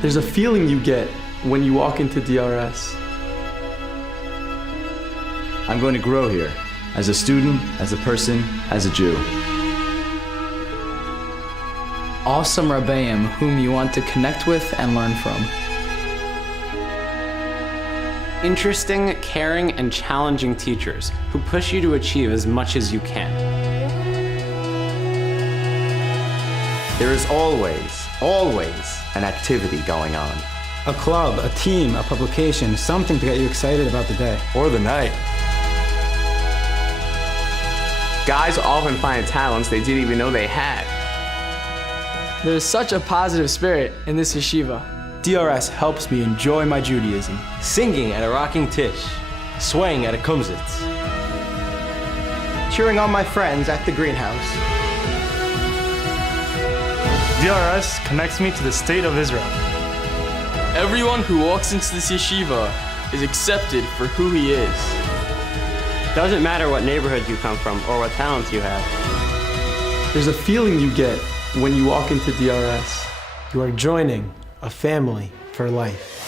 There's a feeling you get when you walk into DRS. I'm going to grow here, as a student, as a person, as a Jew. Awesome Rabbeim whom you want to connect with and learn from. Interesting, caring, and challenging teachers who push you to achieve as much as you can. There is always an activity going on. A club, a team, a publication, something to get you excited about the day. Or the night. Guys often find talents they didn't even know they had. There's such a positive spirit in this yeshiva. DRS helps me enjoy my Judaism. Singing at a rocking tish, swaying at a kumsitz. Cheering on my friends at the greenhouse. DRS connects me to the state of Israel. Everyone who walks into this yeshiva is accepted for who he is. Doesn't matter what neighborhood you come from or what talents you have. There's a feeling you get when you walk into DRS. You are joining a family for life.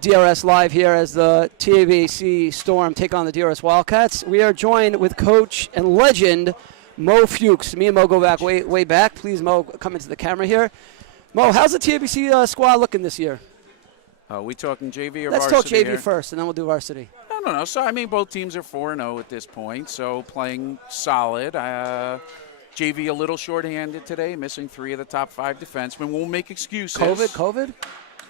DRS live here as the TABC Storm take on the DRS Wildcats. We are joined with coach and legend Mo Fuchs. Me and Mo go back way back. Please, Mo, come into the camera here. Mo, how's the TABC squad looking this year? Are we talking JV or Let's varsity? talk JV here? first, and then we'll do varsity. No. So, I mean, both teams are 4-0 at this point, so playing solid. JV a little short-handed today, missing 3 of the top 5 defensemen. Won't make excuses. COVID?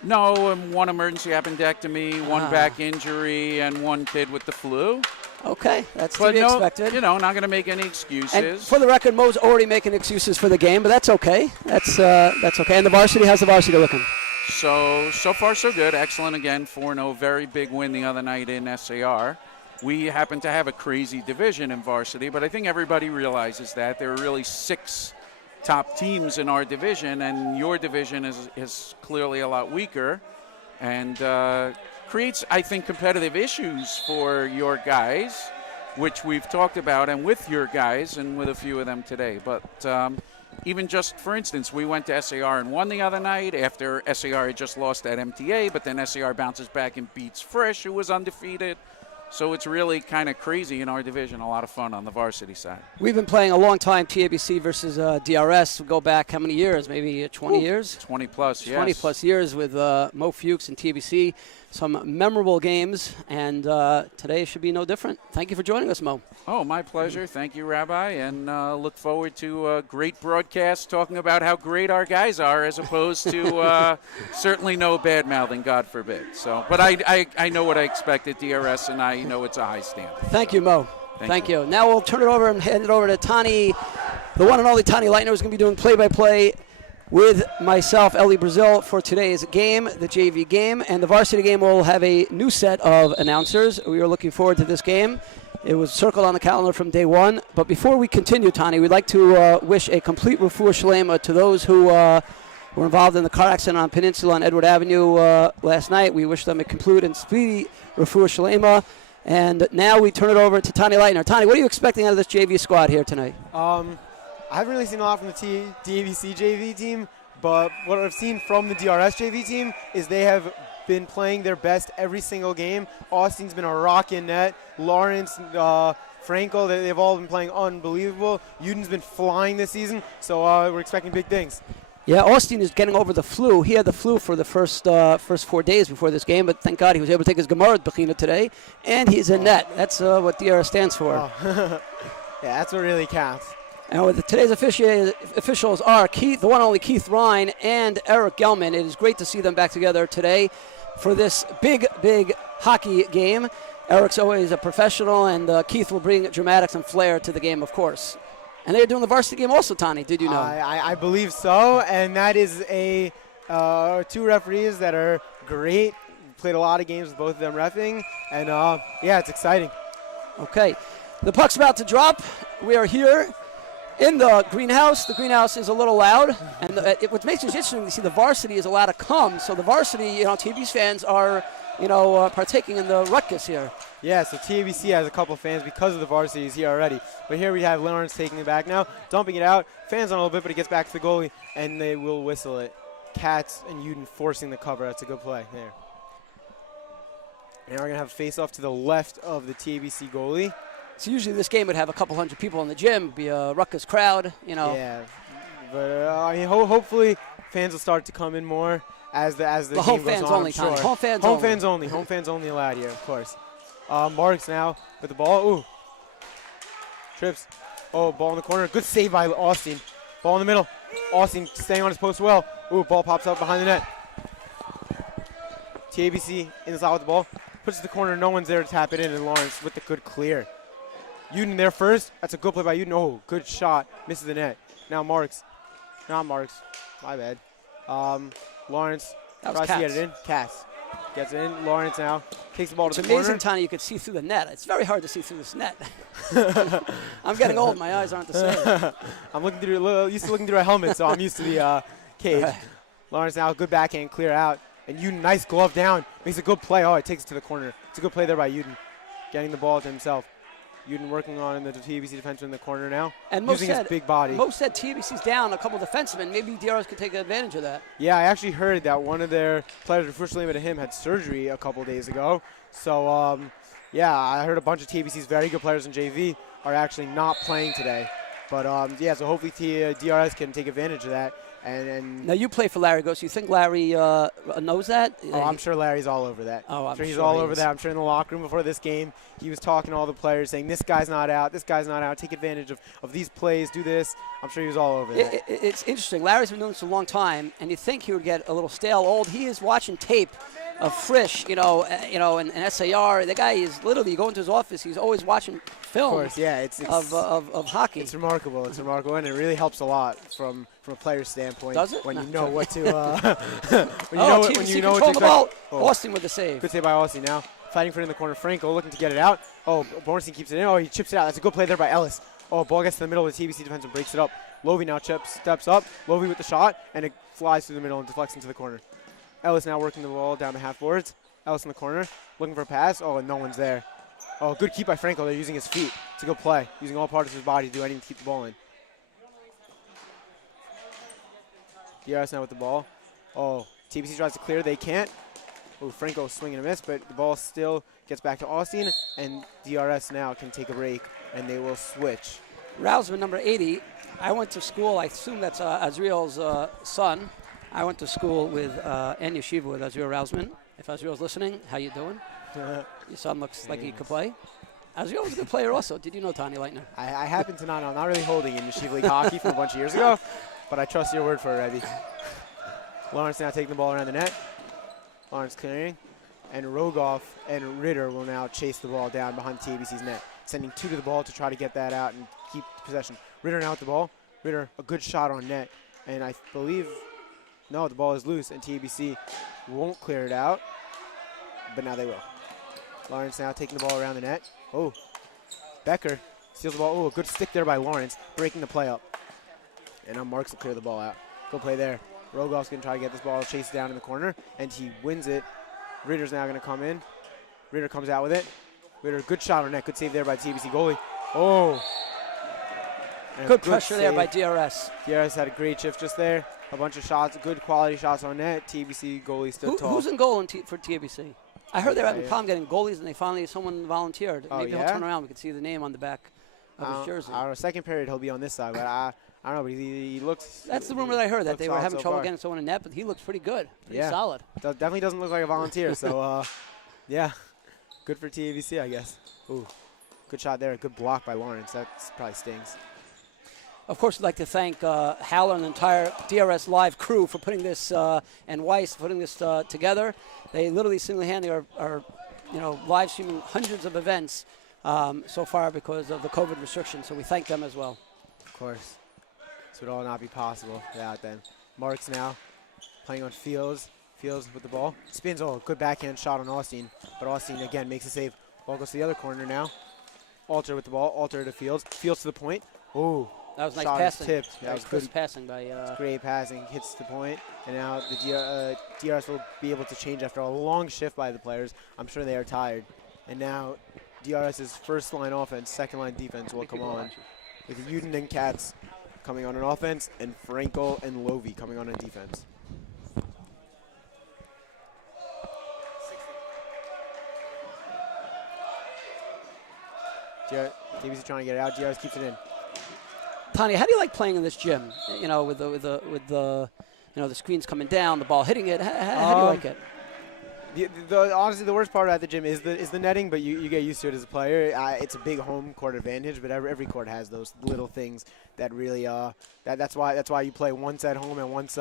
No, one emergency appendectomy, one back injury, and one kid with the flu. Okay, that's to be expected. Not going to make any excuses. And for the record, Mo's already making excuses for the game, but that's okay. That's okay. And the varsity, how's the varsity looking? So far so good. Excellent again, 4-0. Very big win the other night in SAR. We happen to have a crazy division in varsity, but I think everybody realizes that. There are really 6 top teams in our division, and your division is clearly a lot weaker and creates, I think, competitive issues for your guys, which we've talked about, and with your guys and with a few of them today. But even just, for instance, we went to SAR and won the other night after SAR had just lost at MTA, but then SAR bounces back and beats Frisch, who was undefeated. So it's really kind of crazy in our division. A lot of fun on the varsity side. We've been playing a long time, TABC versus DRS. We go back how many years? Maybe 20 years? 20 plus, yes. 20 plus years with Mo Fuchs and TABC. Some memorable games, and today should be no different. Thank you for joining us, Mo. Oh, my pleasure. Thank you, Rabbi, and look forward to a great broadcast talking about how great our guys are, as opposed to certainly no bad-mouthing, God forbid. So, but I know what I expect at DRS, and I know it's a high standard. Thank you, Mo. Thank you. Now we'll turn it over and hand it over to Tani, the one and only Tani Leitner, who's going to be doing play-by-play with myself, Ellie Brazil, for today's game, the JV game. And the varsity game will have a new set of announcers. We are looking forward to this game. It was circled on the calendar from day one. But before we continue, Tani, we'd like to wish a complete refuah shlema to those who were involved in the car accident on Peninsula on Edward Avenue last night. We wish them a complete and speedy refuah shlema. And now we turn it over to Tani Leitner. Tani, what are you expecting out of this JV squad here tonight? I haven't really seen a lot from the DAVC JV team, but what I've seen from the DRS JV team is they have been playing their best every single game. Austin's been a rock in net. Lawrence, Franco, they've all been playing unbelievable. Uden's been flying this season, so we're expecting big things. Yeah, Austin is getting over the flu. He had the flu for the first 4 days before this game, but thank God he was able to take his Gemara Bechina today, and he's in net. That's what DRS stands for. Oh. Yeah, that's what really counts. And with today's officials are Keith, the one and only Keith Ryan, and Eric Gelman. It is great to see them back together today for this big, big hockey game. Eric's always a professional, and Keith will bring dramatics and flair to the game, of course. And they're doing the varsity game also, Tani. Did you know? I believe so, and that is a 2 referees that are great. Played a lot of games with both of them reffing, and yeah, it's exciting. Okay, the puck's about to drop. We are here in the greenhouse. The greenhouse is a little loud, and what makes it interesting to see the varsity is allowed to come. So the varsity, TV's fans are, partaking in the ruckus here. Yeah, so TABC has a couple fans because of the varsities here already. But here we have Lawrence taking it back now, dumping it out. Fans on a little bit, but it gets back to the goalie, and they will whistle it. Katz and Uden forcing the cover. That's a good play there. Now we're going to have a face-off to the left of the TABC goalie. So usually this game would have a couple hundred people in the gym, be a ruckus crowd, Yeah, but hopefully fans will start to come in more as the game home goes fans on. only, Sure. home fans only. Home fans only allowed here, of course. Marks now with the ball. Ooh. Trips. Oh, ball in the corner. Good save by Austin. Ball in the middle. Austin staying on his post well. Ooh, ball pops up behind the net. TABC in the slot with the ball. Puts it to the corner. No one's there to tap it in, and Lawrence with the good clear. Uden there first. That's a good play by Uden. Oh, good shot. Misses the net. Now Marks. Not Marks. My bad. Lawrence tries to get it in. Cass gets it in. Lawrence now takes the ball to the corner. It's amazing, Tony, you could see through the net. It's very hard to see through this net. I'm getting old. My eyes aren't the same. I'm looking through, used to looking through a helmet, so I'm used to the cage. Right. Lawrence now, good backhand, clear out. And Uden, nice glove down. Makes a good play. Oh, it takes it to the corner. It's a good play there by Uden. Getting the ball to himself. Uden working on the TABC defenseman in the corner now, and using his big body. Most said TABC's down a couple defensemen. Maybe DRS could take advantage of that. Yeah, I actually heard that one of their players, unfortunately to him, had surgery a couple days ago. So, yeah, I heard a bunch of TABC's very good players in JV are actually not playing today. But, yeah, so hopefully DRS can take advantage of that. And now you play for Larry Ghost. You think Larry knows that? Oh, I'm sure Larry's all over that. Oh, I'm sure he's all over that. I'm sure in the locker room before this game, he was talking to all the players saying, this guy's not out, this guy's not out, take advantage of these plays, do this. I'm sure he was all over that. It's interesting. Larry's been doing this a long time, and you think he would get a little stale old. He is watching tape of Frisch, and SAR. The guy is literally, you go into his office, he's always watching film. Of course, yeah, it's of hockey. It's remarkable. It's remarkable, and it really helps a lot from a player's standpoint. Does it? When No. you know what to when you know what to the ball. Austin with the save. Good save by Austin now. Fighting for it in the corner. Franco looking to get it out. Oh, Bornstein keeps it in. Oh, he chips it out. That's a good play there by Ellis. Oh, ball gets to the middle of the TBC defense and breaks it up. Lovey now steps up. Lovey with the shot, and it flies through the middle and deflects into the corner. Ellis now working the ball down the half boards. Ellis in the corner, looking for a pass. Oh, and no one's there. Oh, good keep by Franco. They're using his feet. It's a good play. Using all parts of his body to do anything to keep the ball in. DRS now with the ball. Oh, TBC tries to clear. They can't. Oh, Franco swinging a miss, but the ball still gets back to Austin, and DRS now can take a break, and they will switch. Rousman, number 80. I went to school. I assume that's Azriel's son. I went to school with and Yeshiva with Azriel Rousman. If Azriel's listening, how you doing? Your son looks like he could play. Azriel was a good player also. Did you know Tani Leitner? I happen to not know. I'm not really holding in Yeshiva League hockey from a bunch of years ago, but I trust your word for it, Rebbe. Lawrence now taking the ball around the net. Lawrence clearing. And Rogoff and Ritter will now chase the ball down behind TABC's net, sending 2 to the ball to try to get that out and keep possession. Ritter now with the ball. Ritter, a good shot on net. And I believe, no, the ball is loose, and TABC won't clear it out, but now they will. Lawrence now taking the ball around the net. Oh, Becker steals the ball. Oh, a good stick there by Lawrence, breaking the play up. And now Marks will clear the ball out. Good play there. Rogoff's going to try to get this ball, chase it down in the corner, and he wins it. Ritter's now going to come in. Ritter comes out with it. Ritter, good shot on net. Good save there by the TBC goalie. Oh. Good pressure there by DRS. DRS had a great shift just there. A bunch of shots, good quality shots on net. TBC goalie stood tall. Who's in goal for TBC? I heard they're having a problem getting goalies, and they finally someone volunteered. Oh, Maybe he'll turn around. We can see the name on the back of his jersey. I don't know. Second period, he'll be on this side, but I don't know. But he looks. That's the rumor that I heard, that they were having trouble getting someone in net, but he looks pretty good, pretty solid. Definitely doesn't look like a volunteer. So, yeah, good for TABC, I guess. Ooh, good shot there. Good block by Lawrence. That probably stings. Of course, we'd like to thank Haller and the entire DRS Live crew for putting this, and Weiss for putting this together. They literally single-handedly are live streaming hundreds of events so far because of the COVID restrictions. So we thank them as well. Of course, this would all not be possible without them. Marks now playing on Fields. Fields with the ball. Spins. Oh, good backhand shot on Austin, but Austin again makes a save. Ball goes to the other corner now. Alter with the ball. Alter to Fields. Fields to the point. Oh. That was nice passing. Tipped. That was good passing by. Great passing, hits the point, and now the DRS will be able to change after a long shift by the players. I'm sure they are tired, and now DRS's first line offense, second line defense will come on with Uden and Katz coming on offense, and Frankel and Lovey coming on defense. TBC trying to get it out. DRS keeps it in. Tanya, how do you like playing in this gym? You know, with the the screens coming down, the ball hitting it. How do you like it? Honestly, the worst part about the gym is the netting, but you get used to it as a player. It's a big home court advantage, but every court has those little things that really that's why you play once at home and once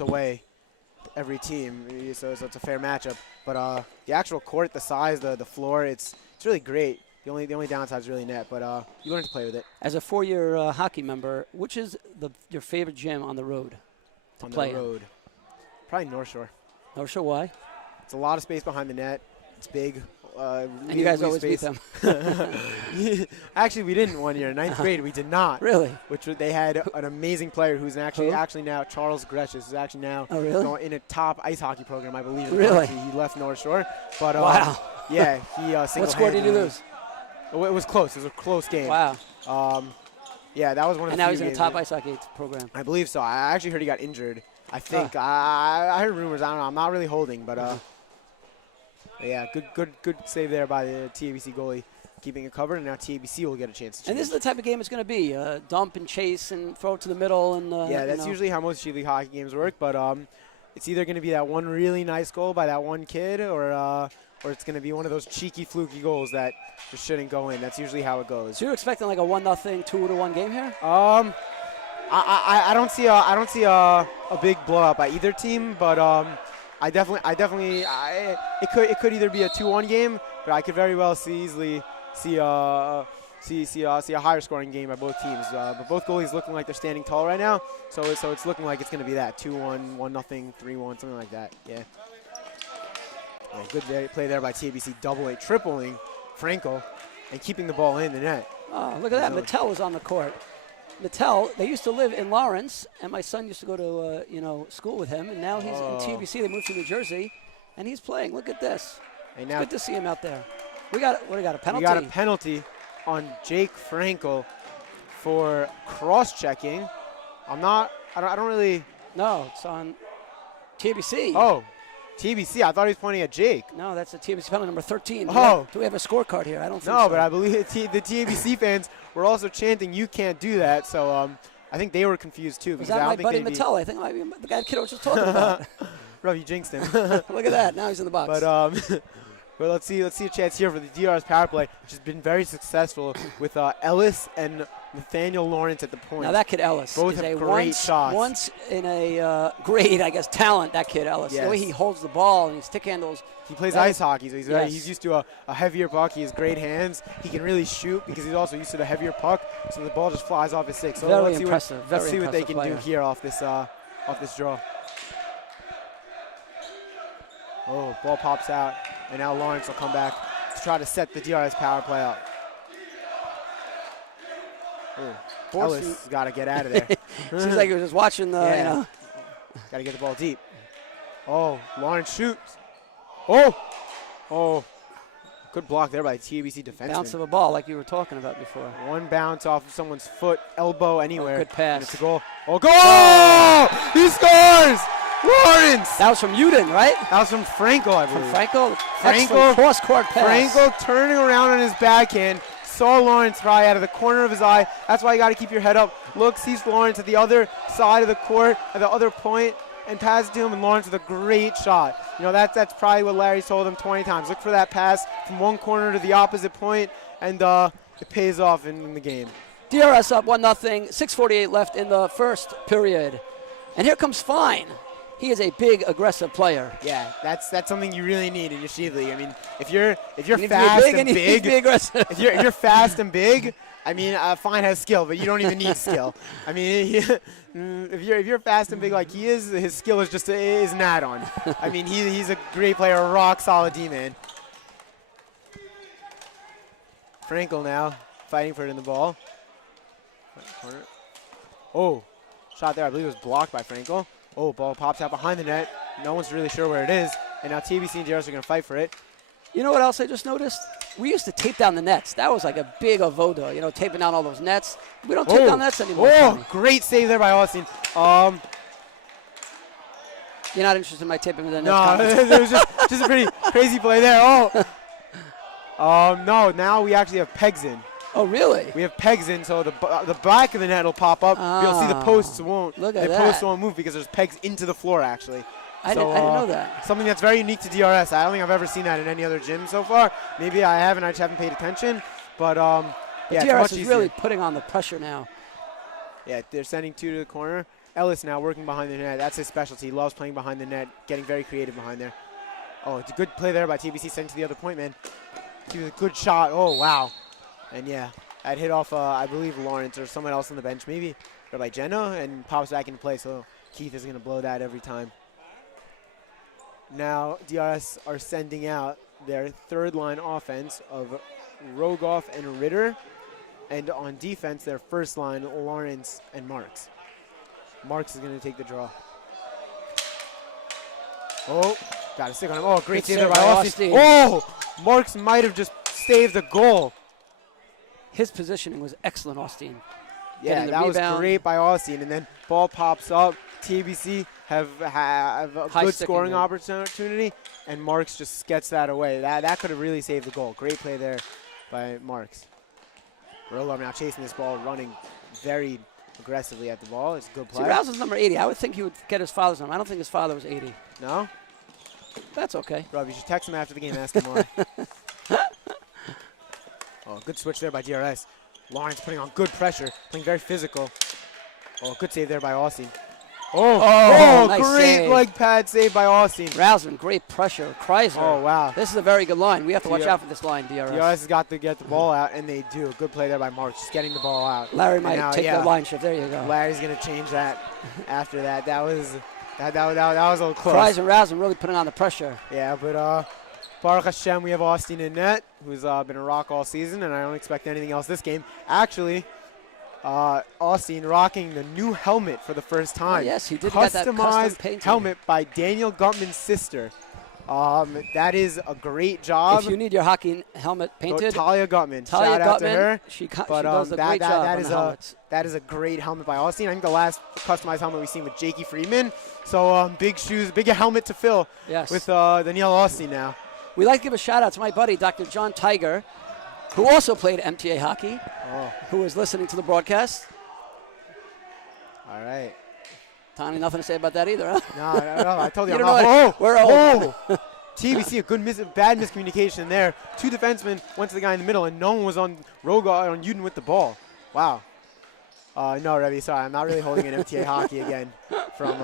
away. Every team, so it's a fair matchup. But the actual court, the size, the floor, it's really great. The only downside is really net, but you learn to play with it. As a 4-year hockey member, which is your favorite gym on the road to play in? On the road, probably North Shore. North Shore, why? It's a lot of space behind the net. It's big. And you guys always beat them. Actually, we didn't one year. In 9th grade, we did not. Really? Which they had an amazing player who's actually now Charles Gretches, who's actually now going in a top ice hockey program, I believe. Really? He left North Shore, but wow. Yeah, he What score did you lose? It was close. It was a close game. Wow. Yeah, that was one of the. And now he's in a top ice hockey program. I believe so. I actually heard he got injured. I think I heard rumors. I don't know. I'm not really holding, but yeah, good save there by the TABC goalie, keeping it covered, and now TABC will get a chance to change. And this is the type of game it's going to be: dump and chase and throw it to the middle. And yeah, that's usually how most Yeshiva League hockey games work. But it's either going to be that one really nice goal by that one kid, or it's going to be one of those cheeky, fluky goals that just shouldn't go in. That's usually how it goes. So you're expecting like a 1-0, 2-1 game here? I don't see a big blowout by either team, but it could either be a 2-1 game, but I could very well easily see a higher scoring game by both teams. But both goalies looking like they're standing tall right now, so it's looking like it's going to be that 2-1, 1-0, 3-1, something like that. Yeah. Good play there by TABC, doubling, tripling Frankel, and keeping the ball in the net. Oh, look at that! Mattel was on the court. Mattel, they used to live in Lawrence, and my son used to go to school with him, and now he's in TBC. They moved to New Jersey, and he's playing. Look at this. And it's now good to see him out there. We got a penalty. We got a penalty on Jake Frankel for cross-checking. I don't really. No, it's on TBC. Oh, TBC. I thought he was pointing at Jake. No, that's a TBC penalty number 13. Oh. Do we have a scorecard here? I don't think no, so. But I believe the TABC fans were also chanting, "You can't do that." So I think they were confused too. Was that my buddy Mattel? I think the guy kid I was just talking about. Rob, you jinxed him. Look at that. Now he's in the box. But let's see a chance here for the DRS power play, which has been very successful with Ellis and Nathaniel Lawrence at the point. Now that kid Ellis both is have a great shots. Once in a great, I guess, talent. That kid Ellis. Yes. The way he holds the ball and he stick handles. He plays ice hockey, so he's used to a heavier puck. He has great hands. He can really shoot because he's also used to the heavier puck, so the ball just flies off his stick. So let's see what they can do here off this draw. Oh, ball pops out, and now Lawrence will come back to try to set the DRS power play up. Ellis got to get out of there. Seems like he was just watching the, you know. Got to get the ball deep. Oh, Lawrence shoots. Oh. Good block there by TABC defenseman. Bounce of a ball like you were talking about before. One bounce off of someone's foot, elbow, anywhere. Good pass. And it's a goal. Oh, goal! Oh! He scores! Lawrence! That was from Uden, right? That was from Franco, I believe. From Franco? Cross-court pass. Franco turning around on his backhand. Saw Lawrence fly out of the corner of his eye. That's why you got to keep your head up. Look, sees Lawrence at the other side of the court, at the other point, and passes to him, and Lawrence with a great shot. You know, that's probably what Larry told him 20 times. Look for that pass from one corner to the opposite point, and it pays off in the game. DRS up 1-0, 6:48 left in the first period. And here comes Fine. He is a big, aggressive player. Yeah, that's something you really need in Yeshiva League. I mean, if you're fast and big, if you're fast and big, I mean, Fine has skill, but you don't even need skill. I mean, if you're fast and big like he is, his skill is an add-on. I mean, he's a great player, a rock solid D-man. Frankel now fighting for it in the ball. Oh, shot there. I believe it was blocked by Frankel. Oh, ball pops out behind the net. No one's really sure where it is. And now TBC and DRS are going to fight for it. You know what else I just noticed? We used to tape down the nets. That was like a big avoda, you know, taping down all those nets. We don't tape down nets anymore. Oh, great save there by Austin. You're not interested in my taping the nets? No, it was just a pretty crazy play there. No, now we actually have pegs in. Oh, really? We have pegs in, so the back of the net will pop up. You'll see the posts won't. Look at the posts won't move because there's pegs into the floor, actually. I didn't know that. Something that's very unique to DRS. I don't think I've ever seen that in any other gym so far. Maybe I haven't. I just haven't paid attention. But yeah, DRS is really putting on the pressure now. Yeah, they're sending two to the corner. Ellis now working behind the net. That's his specialty. He loves playing behind the net, getting very creative behind there. Oh, it's a good play there by TBC, sent to the other point, man. He was a good shot. Oh, wow. And yeah, that hit off, I believe, Lawrence or someone else on the bench, maybe, or by Jenna, and pops back into play. So Keith is going to blow that every time. Now DRS are sending out their third line offense of Rogoff and Ritter. And on defense, their first line, Lawrence and Marks. Marks is going to take the draw. Oh, got to stick on him. Oh, great save there by Austin. Oh, Marks might have just saved the goal. His positioning was excellent, Austin. Yeah, that was great by Austin. And then ball pops up. TBC have a good scoring opportunity, and Marks just gets that away. That could have really saved the goal. Great play there by Marks. Roloff now chasing this ball, running very aggressively at the ball. It's a good play. See, Rouse is number 80. I would think he would get his father's number. I don't think his father was 80. No? That's okay. Rob, you should text him after the game, ask him why. Oh, good switch there by DRS. Lawrence putting on good pressure, playing very physical. Oh, good save there by Austin. Oh, nice great save. leg pad save by Austin. Rousman, great pressure. Kreisler. Oh, wow. This is a very good line. We have to watch out for this line, DRS. DRS has got to get the ball out, and they do. Good play there by Marks, just getting the ball out. Larry might take the line shift. There you go. Larry's going to change that after that. That was a little close. Kreisler and Rousman really putting on the pressure. Yeah, but Baruch Hashem, we have Austin in net, who's been a rock all season, and I don't expect anything else this game. Actually, Austin rocking the new helmet for the first time. Oh, yes, he did get that custom painted helmet by Daniel Gutman's sister. That is a great job. If you need your hockey helmet painted, Talia Gutman. Talia Shout out to Gutman, her. She does a great job on the helmets. That is a great helmet by Austin. I think the last customized helmet we've seen with Jakey Freeman. So big shoes, big helmet to fill with Danielle Austin now. We'd like to give a shout out to my buddy, Dr. John Tiger, who also played MTA hockey, who was listening to the broadcast. All right. Tony, nothing to say about that either, huh? No, I told you. We're old. TBC, a bad miscommunication there. Two defensemen went to the guy in the middle, and no one was on Uden with the ball. Wow. No, Revy, sorry. I'm not really holding an MTA hockey again from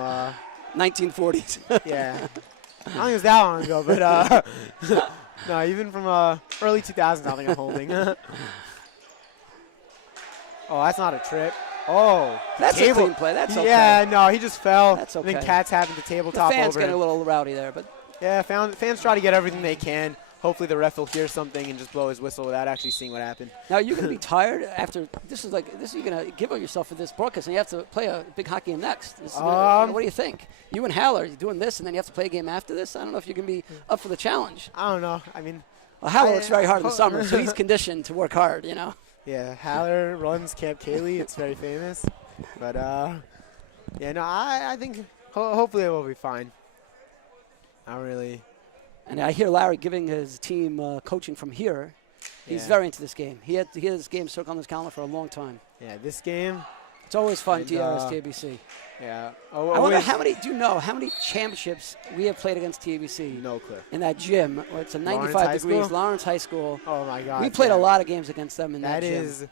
1940s. Yeah. I don't think it was that long ago, but no, even from early 2000s, I think I'm holding. Oh, that's not a trip. Oh, that's a clean play. That's okay. Yeah, no, he just fell. That's okay. I think Cats happened to tabletop the fans over getting him. a little rowdy there, but yeah, fans try to get everything they can. hopefully the ref will hear something and just blow his whistle without actually seeing what happened. Now you're going to be tired after this. You're going to give yourself for this broadcast, and you have to play a big hockey game next. This is what do you think? You and Haller, you're doing this, and then you have to play a game after this. I don't know if you can be up for the challenge. I don't know. I mean, well, Haller works very hard in the summer, so he's conditioned to work hard. You know. Yeah, Haller runs Camp Kaylee. It's very famous, but yeah, no, I think hopefully it will be fine. I really. And I hear Larry giving his team coaching from here. He's very into this game. He had this game circled on his calendar for a long time. Yeah, this game. It's always fun, DRS TABC. Yeah. I wonder how many championships we have played against TABC? No clue. In that gym, where it's a 95 degrees, Lawrence High School. Oh, my God. We played a lot of games against them in that gym. That is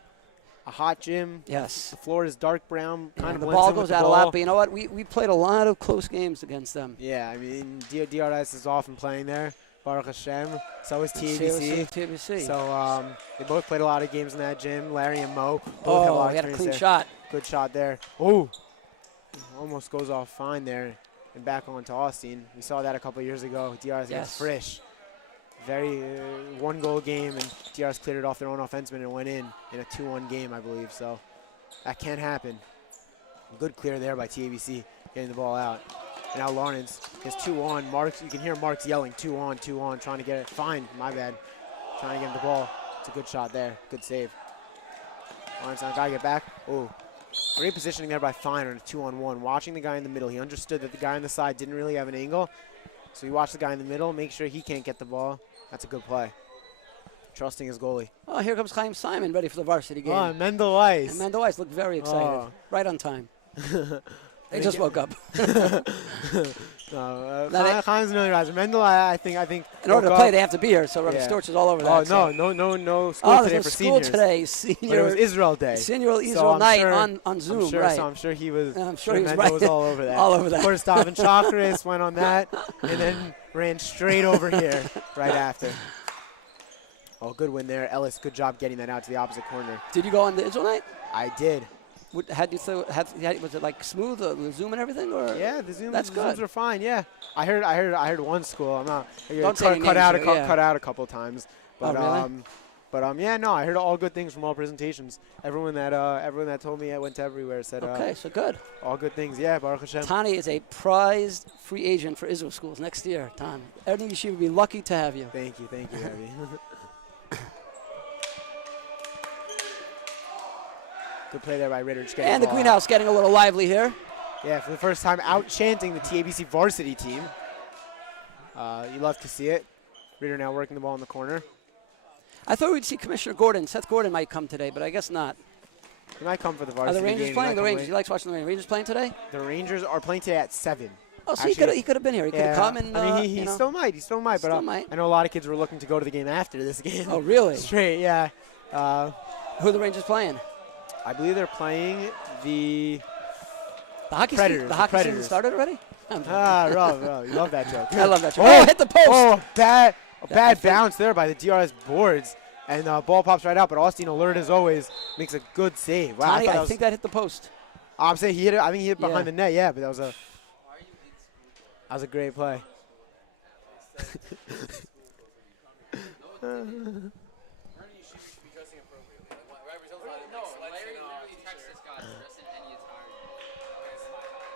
a hot gym. Yes. The floor is dark brown. Kind of the ball goes out a lot, but you know what? We played a lot of close games against them. Yeah, I mean, DRS is often playing there. Baruch Hashem. So is TABC. So they both played a lot of games in that gym. Larry and Mo both had a lot of he had a clean there. shot. Good shot there. Oh, almost goes off fine there and back on to Austin. We saw that a couple of years ago. DRS against Frisch. Very one-goal game, and DRS cleared it off their own offenseman and went in a 2-1 game, I believe. So that can't happen. Good clear there by TABC, getting the ball out. And now Lawrence is 2-on. Marks, you can hear Marks yelling, 2-on, trying to get it. Fine, my bad. Trying to get him the ball. It's a good shot there. Good save. Lawrence now got to get back. Oh, great positioning there by Fine on a 2-on-1. Watching the guy in the middle. He understood that the guy on the side didn't really have an angle. So he watched the guy in the middle, make sure he can't get the ball. That's a good play. Trusting his goalie. Oh, here comes Chaim Simon, ready for the varsity game. Oh, Mendel Weiss. And Mendel Weiss looked very excited. Right on time. They just woke up. Chaim's no riser. Mendel, I think. In order to play, they have to be here. So Rabbi Storch is all over that. Oh no school today for seniors. Today. But it was Israel Day. Senior Israel night on Zoom. So I'm sure he was. I'm sure he was Mendel was all over that. All over that. Of course, Davin Chakris went on that, and then ran straight over here right after. Oh, good win there, Ellis. Good job getting that out to the opposite corner. Did you go on the Israel night? I did. Was it like smooth, the Zoom and everything, or? Yeah, the Zoom. That's good. Zooms are fine. Yeah, I heard one school. I'm not. Don't cut out a couple times. But really? yeah, no, I heard all good things from all presentations. Everyone that told me I went to everywhere said. Okay, so good. All good things. Yeah, Baruch Hashem. Tani is a prized free agent for Israel schools next year. Tani, Ernie Yeshiva would be lucky to have you. Thank you, Abby. Good play there by Ritter. And the greenhouse getting a little lively here. Yeah, for the first time out chanting the TABC varsity team. You love to see it. Ritter now working the ball in the corner. I thought we'd see Commissioner Gordon. Seth Gordon might come today, but I guess not. He might come for the varsity. Are the Rangers game. playing? The Rangers. He likes watching the Rangers playing today? The Rangers are playing today at 7. Oh, so actually, he could have been here. He could have come and. I mean, he still might. He still might. But I know a lot of kids were looking to go to the game after this game. Oh, really? Straight, yeah. Who are the Rangers playing? I believe they're playing the hockey Predators. The hockey season started already? Rob, you love that joke. I love that joke. Oh, hit the post. Oh, bad bounce there by the DRS boards. And ball pops right out, but Austin, alert as always, makes a good save. Wow, Tony, I think that hit the post. I'm saying he hit it. I think he hit behind the net, yeah, but that was a great play.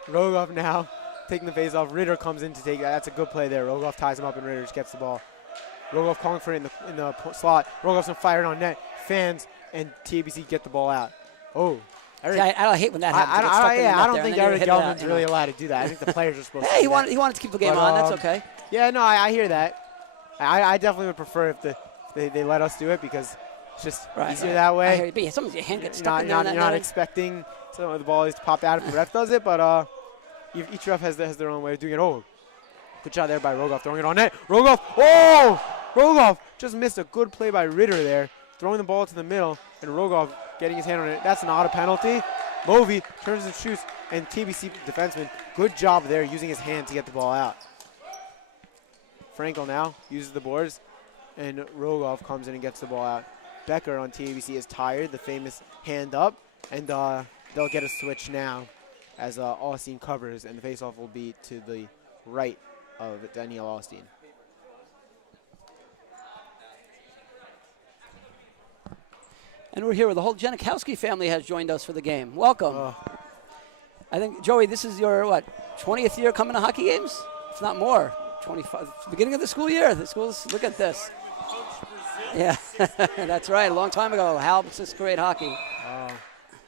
Rogoff now taking the face off. Ritter comes in to take that. That's a good play there. Rogoff ties him up and Ritter just gets the ball. Rogoff calling for it in the slot. Rogoff's gonna fire it on net. Fans and TABC get the ball out. Oh. I hate when that happens. I don't think Eric Gelman's really allowed to do that. I think the players are supposed to. Hey, he wanted to keep the game on. That's okay. Yeah, no, I hear that. I definitely would prefer if they let us do it because it's just easier that way. But yeah, sometimes your hand gets stuck in there. You're not expecting some of the ball is to pop out if the ref does it, but each ref has their own way of doing it. Oh, good shot there by Rogoff, throwing it on net. Rogoff, Rogoff just missed a good play by Ritter there, throwing the ball to the middle, and Rogoff getting his hand on it. That's not a penalty. Movi turns and shoots, and TBC defenseman, good job there using his hand to get the ball out. Frankel now uses the boards, and Rogoff comes in and gets the ball out. Becker on TABC is tired, the famous hand up, and they'll get a switch now as Austin covers, and the faceoff will be to the right of Daniel Austin. And we're here with the whole Janikowski family has joined us for the game. Welcome. I think, Joey, this is your, 20th year coming to hockey games? If not more. 25. Beginning of the school year. The schools, look at this. Yeah, that's right. A long time ago, Hal, 6th grade hockey.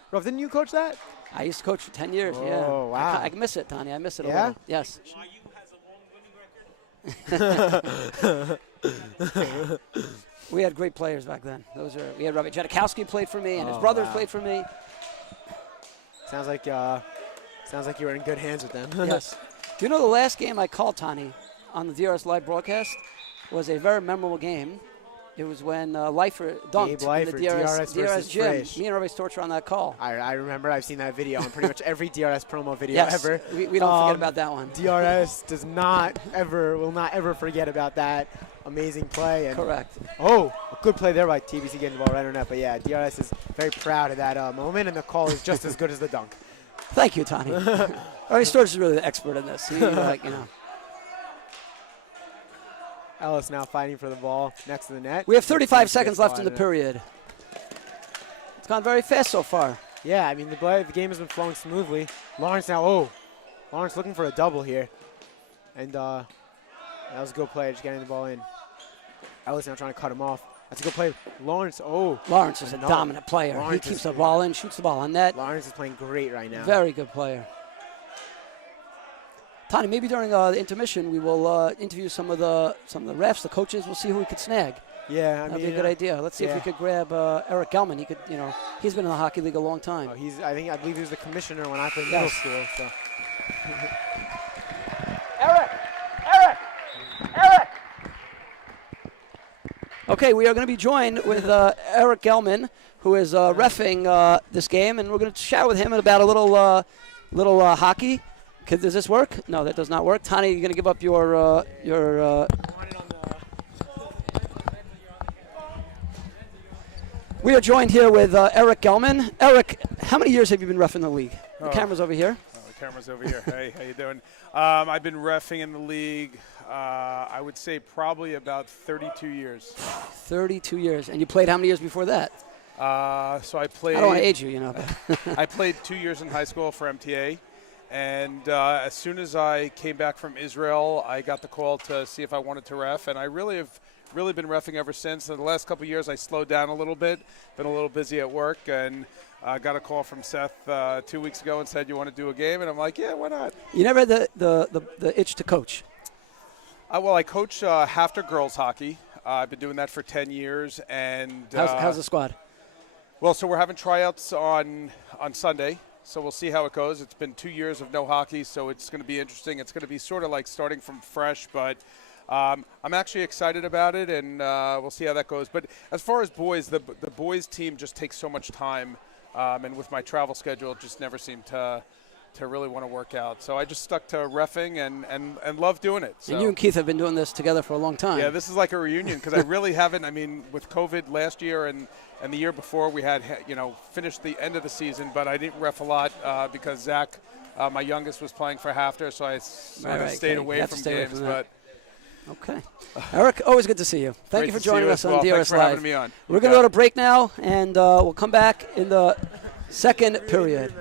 Rob, didn't you coach that? I used to coach for 10 years, yeah. Oh, wow. I miss it, Tanya. I miss it a Yeah? little. Yes. We had great players back then. We had Robbie Janikowski played for me, and his brothers played for me. Sounds like you were in good hands with them. Yes. Do you know the last game I called, Tani, on the DRS live broadcast was a very memorable game. It was when Leifer dunked in the DRS gym. Frisch. Me and Robbie Storch were on that call. I remember. I've seen that video on pretty much every DRS promo video Yes, ever. we don't forget about that one. DRS will not ever forget about that amazing play. And Correct. Oh, a good play there by TBC getting the ball right on net. But yeah, DRS is very proud of that moment, and the call is just as good as the dunk. Thank you, Tani. Robbie Storch is really the expert in this. He, Ellis now fighting for the ball next to the net. We have 35 seconds left in the period. It's gone very fast so far. Yeah, I mean, the game has been flowing smoothly. Lawrence now, Lawrence looking for a double here. And that was a good play, just getting the ball in. Ellis now trying to cut him off. That's a good play. Lawrence is a dominant player. He keeps the ball in, shoots the ball on net. Lawrence is playing great right now. Very good player. Tony, maybe during the intermission we will interview some of the refs, the coaches. We'll see who we could snag. Yeah, that'd be a good idea. Let's see if we could grab Eric Gelman. He could, he's been in the hockey league a long time. I believe he was the commissioner when I played middle school. So. Eric. Okay, we are going to be joined with Eric Gelman, who is reffing this game, and we're going to chat with him about a little hockey. Does this work? No, that does not work. Tani, you're going to give up your We are joined here with Eric Gelman. Eric, how many years have you been reffing the league? The camera's over here. The camera's over here. Hey, how you doing? I've been reffing in the league, I would say probably about 32 years. 32 years. And you played how many years before that? So I played. I don't want to age you, I played 2 years in high school for MTA. And as soon as I came back from Israel, I got the call to see if I wanted to ref. And I really have been reffing ever since. In the last couple of years, I slowed down a little bit, been a little busy at work, and I got a call from Seth 2 weeks ago and said, you want to do a game? And I'm like, yeah, why not? You never had the itch to coach? Well, I coach Hafter girls hockey. I've been doing that for 10 years. And how's the squad? Well, so we're having tryouts on Sunday. So we'll see how it goes. It's been 2 years of no hockey, so it's going to be interesting. It's going to be sort of like starting from fresh, but I'm actually excited about it, and we'll see how that goes. But as far as boys, the boys team just takes so much time, and with my travel schedule, it just never seemed to really want to work out. So I just stuck to reffing and love doing it. So. And you and Keith have been doing this together for a long time. Yeah, this is like a reunion because I really haven't. I mean, with COVID last year and the year before, we had finished the end of the season, but I didn't ref a lot because Zach, my youngest, was playing for Hafter, so I sort of stayed away from games. Okay. Eric, always good to see you. Thank you for joining us on DRS Thanks for Live. having me on. We're going to go to break now, and we'll come back in the second period.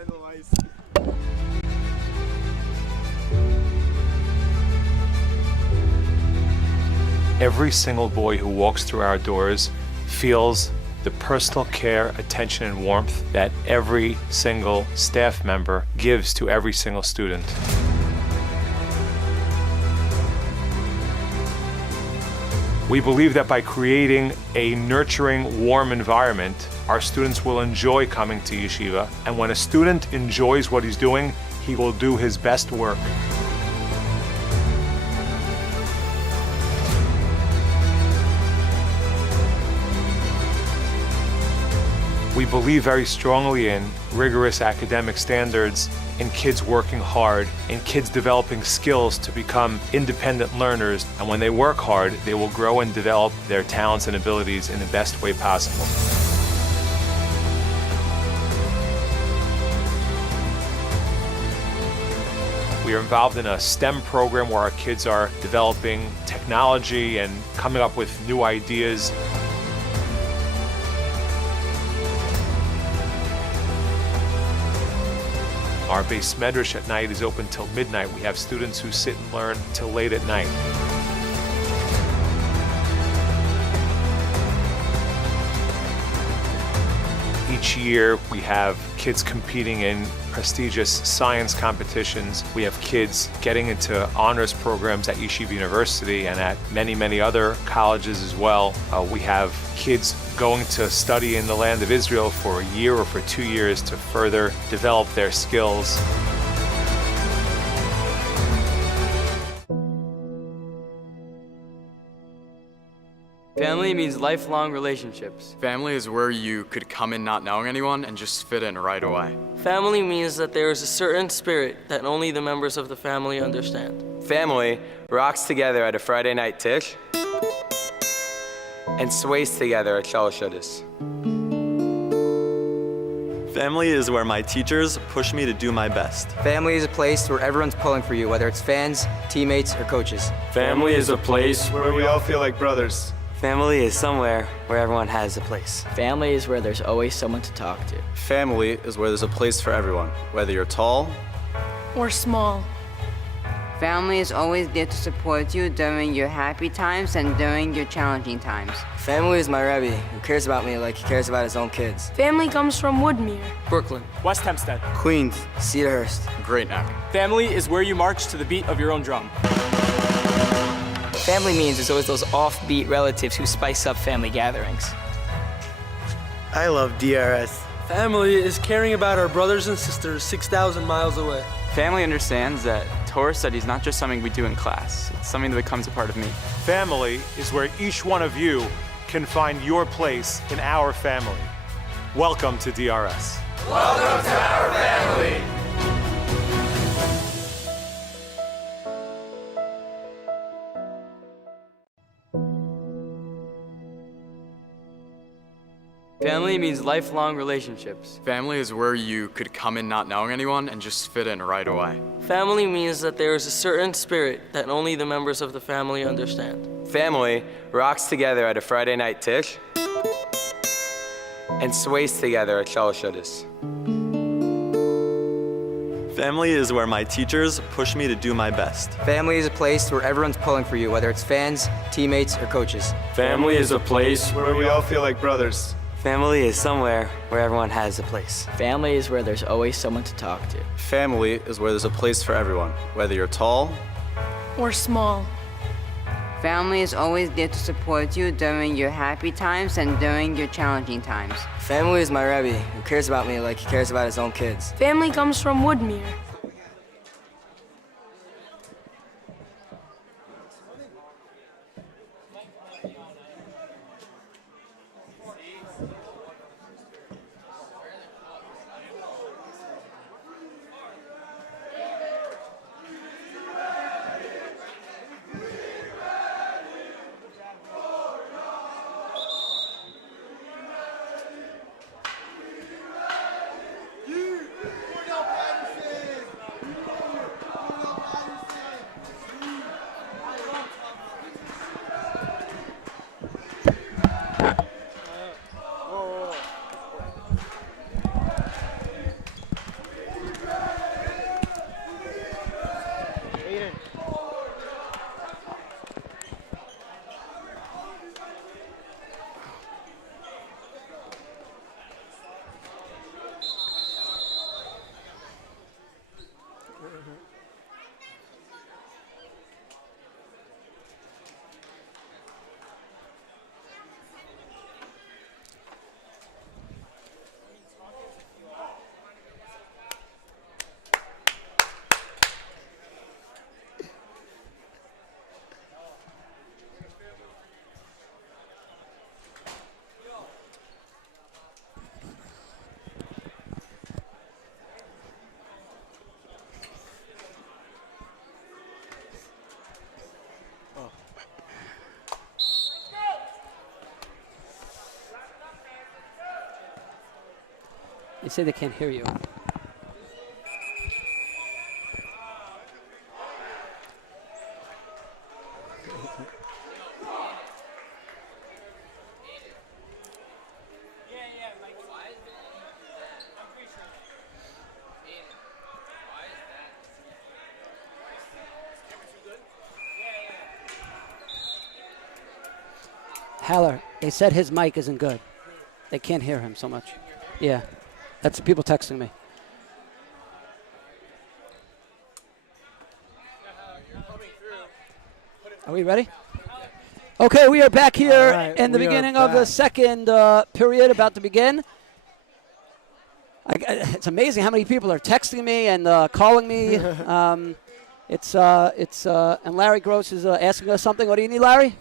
Every single boy who walks through our doors feels the personal care, attention, and warmth that every single staff member gives to every single student. We believe that by creating a nurturing, warm environment, our students will enjoy coming to yeshiva, and when a student enjoys what he's doing, he will do his best work. We believe very strongly in rigorous academic standards, in kids working hard, in kids developing skills to become independent learners, and when they work hard, they will grow and develop their talents and abilities in the best way possible. We are involved in a STEM program where our kids are developing technology and coming up with new ideas. Our base medrash at night is open till midnight. We have students who sit and learn till late at night. Each year, we have kids competing in prestigious science competitions. We have kids getting into honors programs at Yeshiva University and at many, many other colleges as well. We have kids going to study in the land of Israel for a year or for 2 years to further develop their skills. Family means lifelong relationships. Family is where you could come in not knowing anyone and just fit in right away. Family means that there is a certain spirit that only the members of the family understand. Family rocks together at a Friday night tish and sways together at Shalosh Shuddis. Family is where my teachers push me to do my best. Family is a place where everyone's pulling for you, whether it's fans, teammates, or coaches. Family is a place where we all feel like brothers. Family is somewhere where everyone has a place. Family is where there's always someone to talk to. Family is where there's a place for everyone, whether you're tall or small. Family is always there to support you during your happy times and during your challenging times. Family is my Rebbe, who cares about me like he cares about his own kids. Family comes from Woodmere, Brooklyn, West Hempstead, Queens, Cedarhurst, Great Neck. Family is where you march to the beat of your own drum. Family means there's always those offbeat relatives who spice up family gatherings. I love DRS. Family is caring about our brothers and sisters 6,000 miles away. Family understands that Torah study is not just something we do in class. It's something that becomes a part of me. Family is where each one of you can find your place in our family. Welcome to DRS. Welcome to our family. Family means lifelong relationships. Family is where you could come in not knowing anyone and just fit in right away. Family means that there is a certain spirit that only the members of the family understand. Family rocks together at a Friday night tish and sways together at Shalosh Shuddis. Family is where my teachers push me to do my best. Family is a place where everyone's pulling for you, whether it's fans, teammates, or coaches. Family is a place where we all feel like brothers. Family is somewhere where everyone has a place. Family is where there's always someone to talk to. Family is where there's a place for everyone, whether you're tall or small. Family is always there to support you during your happy times and during your challenging times. Family is my Rebbe, who cares about me like he cares about his own kids. Family comes from Woodmere, They say they can't hear you. Haller, they said his mic isn't good. They can't hear him so much. Yeah, that's people texting me. Are we ready? Okay, we are back here in the beginning of the second period, about to begin. It's amazing how many people are texting me and calling me. And Larry Gross is asking us something. What do you need, Larry?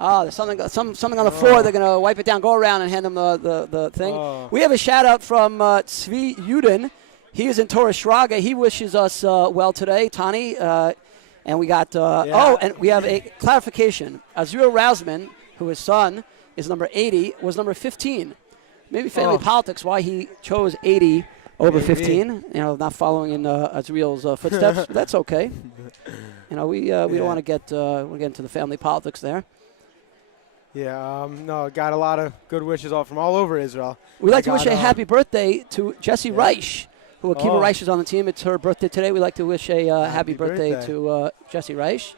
Oh, there's something on the floor. They're going to wipe it down. Go around and hand them the thing. We have a shout-out from Tzvi Yudin. He is in Torah Shraga. He wishes us well today, Tani. And we got, and we have a clarification. Azriel Rausman, who his son is number 80, was number 15. Maybe family politics, why he chose 80 over 15. You know, not following in Azriel's footsteps. That's okay. You know, we don't want to get into the family politics there. Yeah, no, got a lot of good wishes all from all over Israel. We'd like to wish a happy birthday to Jessie Reich, who Akiva Reich is on the team. It's her birthday today. We'd like to wish a happy birthday to Jessie Reich.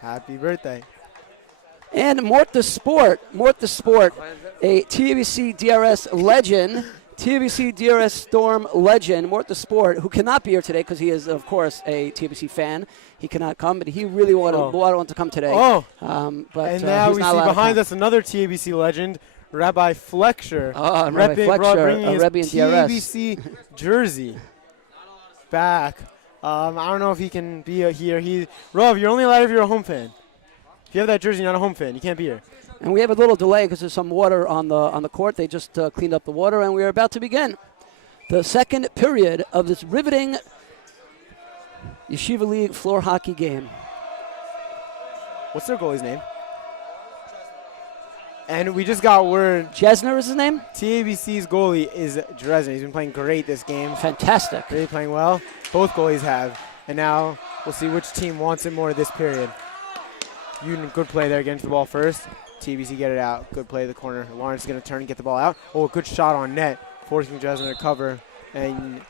Happy birthday. And Mort the Sport, a TABC DRS legend, TABC DRS Storm legend, Mort the Sport, who cannot be here today because he is, of course, a TABC fan. He cannot come, but he really wanted to come today. And now we see behind us another TABC legend, Rabbi Fleksher. Rabbi Fleksher, his Rebbe in TABC jersey back. I don't know if he can be here. Rav, you're only allowed if you're a home fan. If you have that jersey, you're not a home fan. You can't be here. And we have a little delay because there's some water on the court. They just cleaned up the water, and we are about to begin the second period of this riveting Yeshiva League floor hockey game. What's their goalie's name? And we just got word. Jesner is his name? TABC's goalie is Dresner. He's been playing great this game. Fantastic. Really playing well. Both goalies have. And now we'll see which team wants it more this period. Uden, good play there, getting to the ball first. TBC get it out. Good play to the corner. Lawrence is going to turn and get the ball out. Oh, a good shot on net, forcing Dresner to cover. And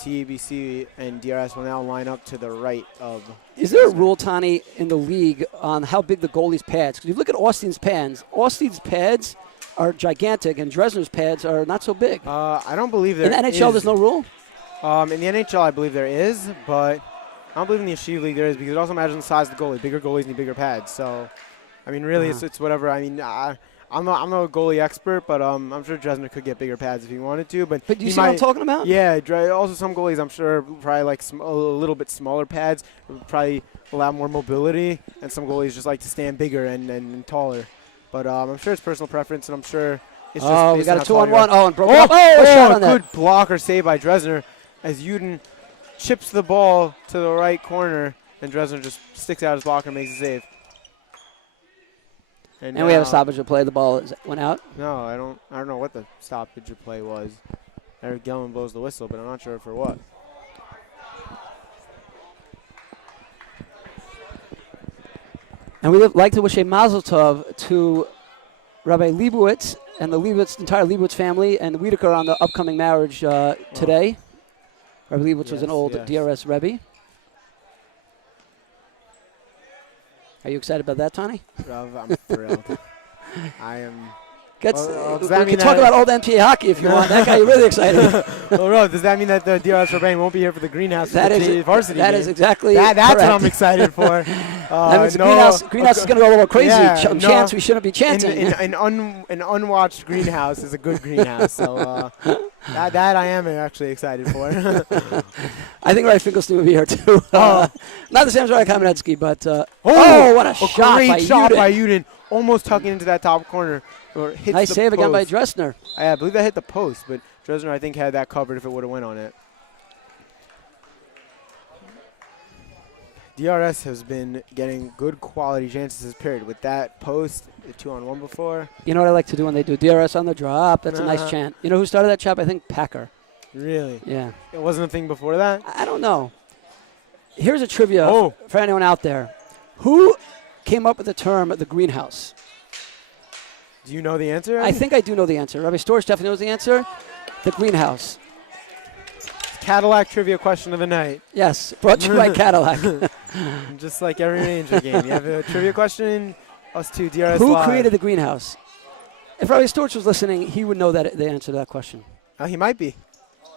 TBC and DRS will now line up to the right of. Is there a rule, Tani, in the league on how big the goalie's pads? Because you look at Austin's pads. Austin's pads are gigantic, and Dresner's pads are not so big. I don't believe there is. In the NHL, there's no rule? In the NHL, I believe there is, but I don't believe in the Yeshiva League there is because it also matters the size of the goalie. Bigger goalies need bigger pads. So, I mean, really, it's whatever. I mean, I'm not a goalie expert, but I'm sure Dresner could get bigger pads if he wanted to. But do you see what I'm talking about? Yeah. Also, some goalies, I'm sure, probably like a little bit smaller pads, would probably allow more mobility, and some goalies just like to stand bigger and taller. But I'm sure it's personal preference, and I'm sure it's just. We got a 2-on-1. Oh, and broke up. Shot on that. Good blocker save by Dresner as Uden chips the ball to the right corner, and Dresner just sticks out his blocker and makes a save. And we have a stoppage of play. The ball went out. No, I don't know what the stoppage of play was. Eric Gelman blows the whistle, but I'm not sure for what. And we would like to wish a mazel tov to Rabbi Leibowitz and the entire Leibowitz family and the Wiedeker on the upcoming marriage today. Rabbi Leibowitz was an old DRS Rebbe. Are you excited about that, Tony? Rav, I'm thrilled. I am. We can talk about old MTA hockey if you want. That got you really excited. Well, Rav, does that mean that the DRS Rebbe won't be here for the greenhouse? That is Varsity that game? Is exactly That's correct. what I'm excited for. That means the greenhouse is going to go a little crazy. Chance we shouldn't be chanting. An unwatched greenhouse is a good greenhouse. So that I am actually excited for. I think Ray Finkelstein will be here too. Not the same as Ray Kamenetsky, but what a shot great by shot Uden. by Uden, almost tucking into that top corner. Or hits nice the save again by post. Dresner. I believe that hit the post, but Dresner I think had that covered if it would have went on it. DRS has been getting good quality chances this period with that post, the 2-on-1 before. You know what I like to do when they do DRS on the drop? That's a nice chant. You know who started that chant? I think Packer. Really? Yeah. It wasn't a thing before that? I don't know. Here's a trivia for anyone out there. Who came up with the term the greenhouse? Do you know the answer? I think I do know the answer. Rabbi Storch definitely knows the answer. The greenhouse. Cadillac trivia question of the night. Yes, brought to you by Cadillac. Just like every Ranger game. You have a trivia question, us two, DRS Who Live. created the greenhouse? If Riley Storch was listening, he would know that the answer to that question. He might be.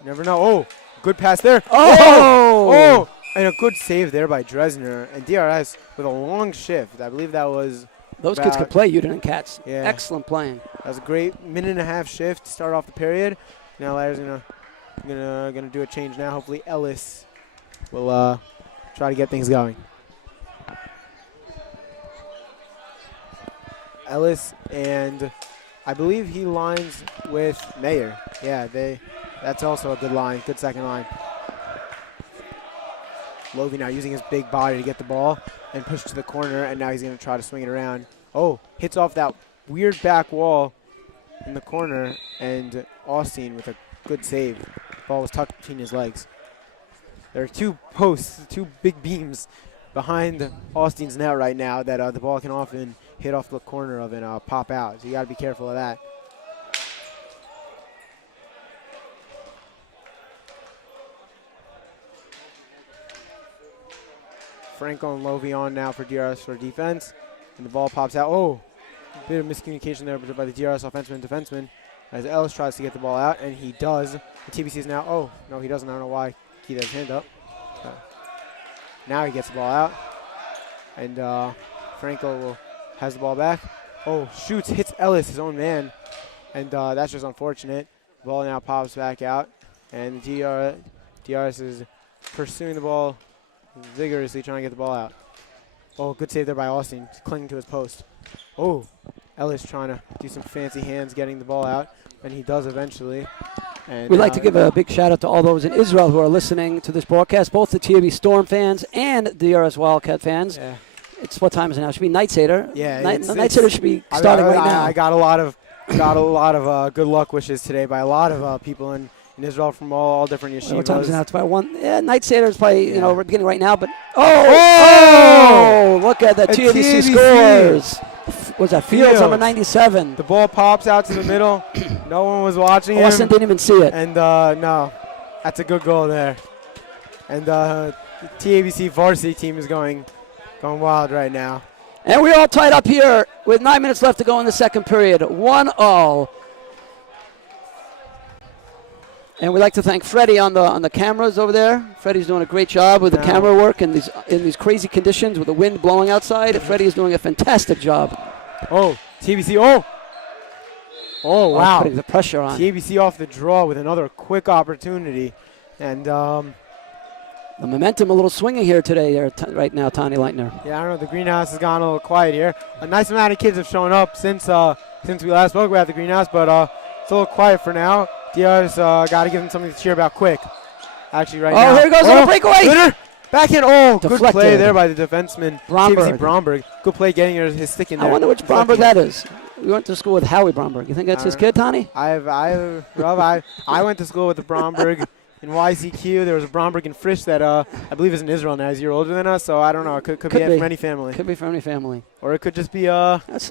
You never know. Oh, good pass there. Oh! Oh! And a good save there by Dresner. And DRS with a long shift. I believe that was... Those kids could play, Uden and Katz. Yeah. Excellent playing. That was a great minute-and-a-half shift to start off the period. Now Larry's gonna do a change now. Hopefully Ellis will try to get things going. Ellis, and I believe he lines with Mayer. Yeah, that's also a good line, good second line. Lovey now using his big body to get the ball and push to the corner, and now he's going to try to swing it around. Oh, hits off that weird back wall in the corner, and Austin with a good save. The ball was tucked between his legs. There are two posts, two big beams behind Austin's net right now that the ball can often hit off the corner of and pop out. So you got to be careful of that. Franco and Lovey on now for DRS for defense. And the ball pops out. Oh, a bit of miscommunication there by the DRS offenseman and defenseman as Ellis tries to get the ball out, and he does. The TBC is now, oh, no, he doesn't. I don't know why he has his hand up. Now he gets the ball out, and Franco has the ball back. Oh, shoots, hits Ellis, his own man, and that's just unfortunate. The ball now pops back out, and the DRS is pursuing the ball vigorously, trying to get the ball out. Oh, good save there by Austin, clinging to his post. Oh, Ellis trying to do some fancy hands getting the ball out, and he does eventually. And we'd like to give a big shout out to all those in Israel who are listening to this broadcast, both the TAB Storm fans and DRS Wildcat fans. Yeah. It's what time is it now? It should be Night Seder. Yeah, Night Seder should be starting right now. I got a lot of good luck wishes today by a lot of people in Israel from all different yeshivas. What time is it now? It's about 1. Yeah, Night Seder is probably we're beginning right now. But look at that! TABC scores. Was that Fields number 97? The ball pops out to the middle. No one was watching him. Austin didn't even see it. And no, that's a good goal there. And the TABC varsity team is going wild right now. And we're all tied up here with 9 minutes left to go in the second period. 1-0. And we'd like to thank Freddie on the cameras over there. Freddie's doing a great job with the camera work in these crazy conditions with the wind blowing outside. Freddie is doing a fantastic job. Oh, TBC, oh, wow. Putting the pressure on. TBC off the draw with another quick opportunity. And the momentum a little swinging here today, right now, Tony Leitner. Yeah, I don't know. The greenhouse has gone a little quiet here. A nice amount of kids have shown up since we last spoke about the greenhouse, but it's a little quiet for now. DR's got to give them something to cheer about quick. Actually, right now. Oh, here goes on a breakaway. Winner. Backhand. Oh, deflected. Good play there by the defenseman. Bromberg. Bromberg. Good play getting his stick in there. I wonder which Bromberg that is. We went to school with Howie Bromberg. You think that's his kid, Tony? I went to school with the Bromberg in YCQ. There was a Bromberg in Frisch that I believe is in Israel now. He's a year older than us, so I don't know. It could be from any family. Could be from any family. Or it could just be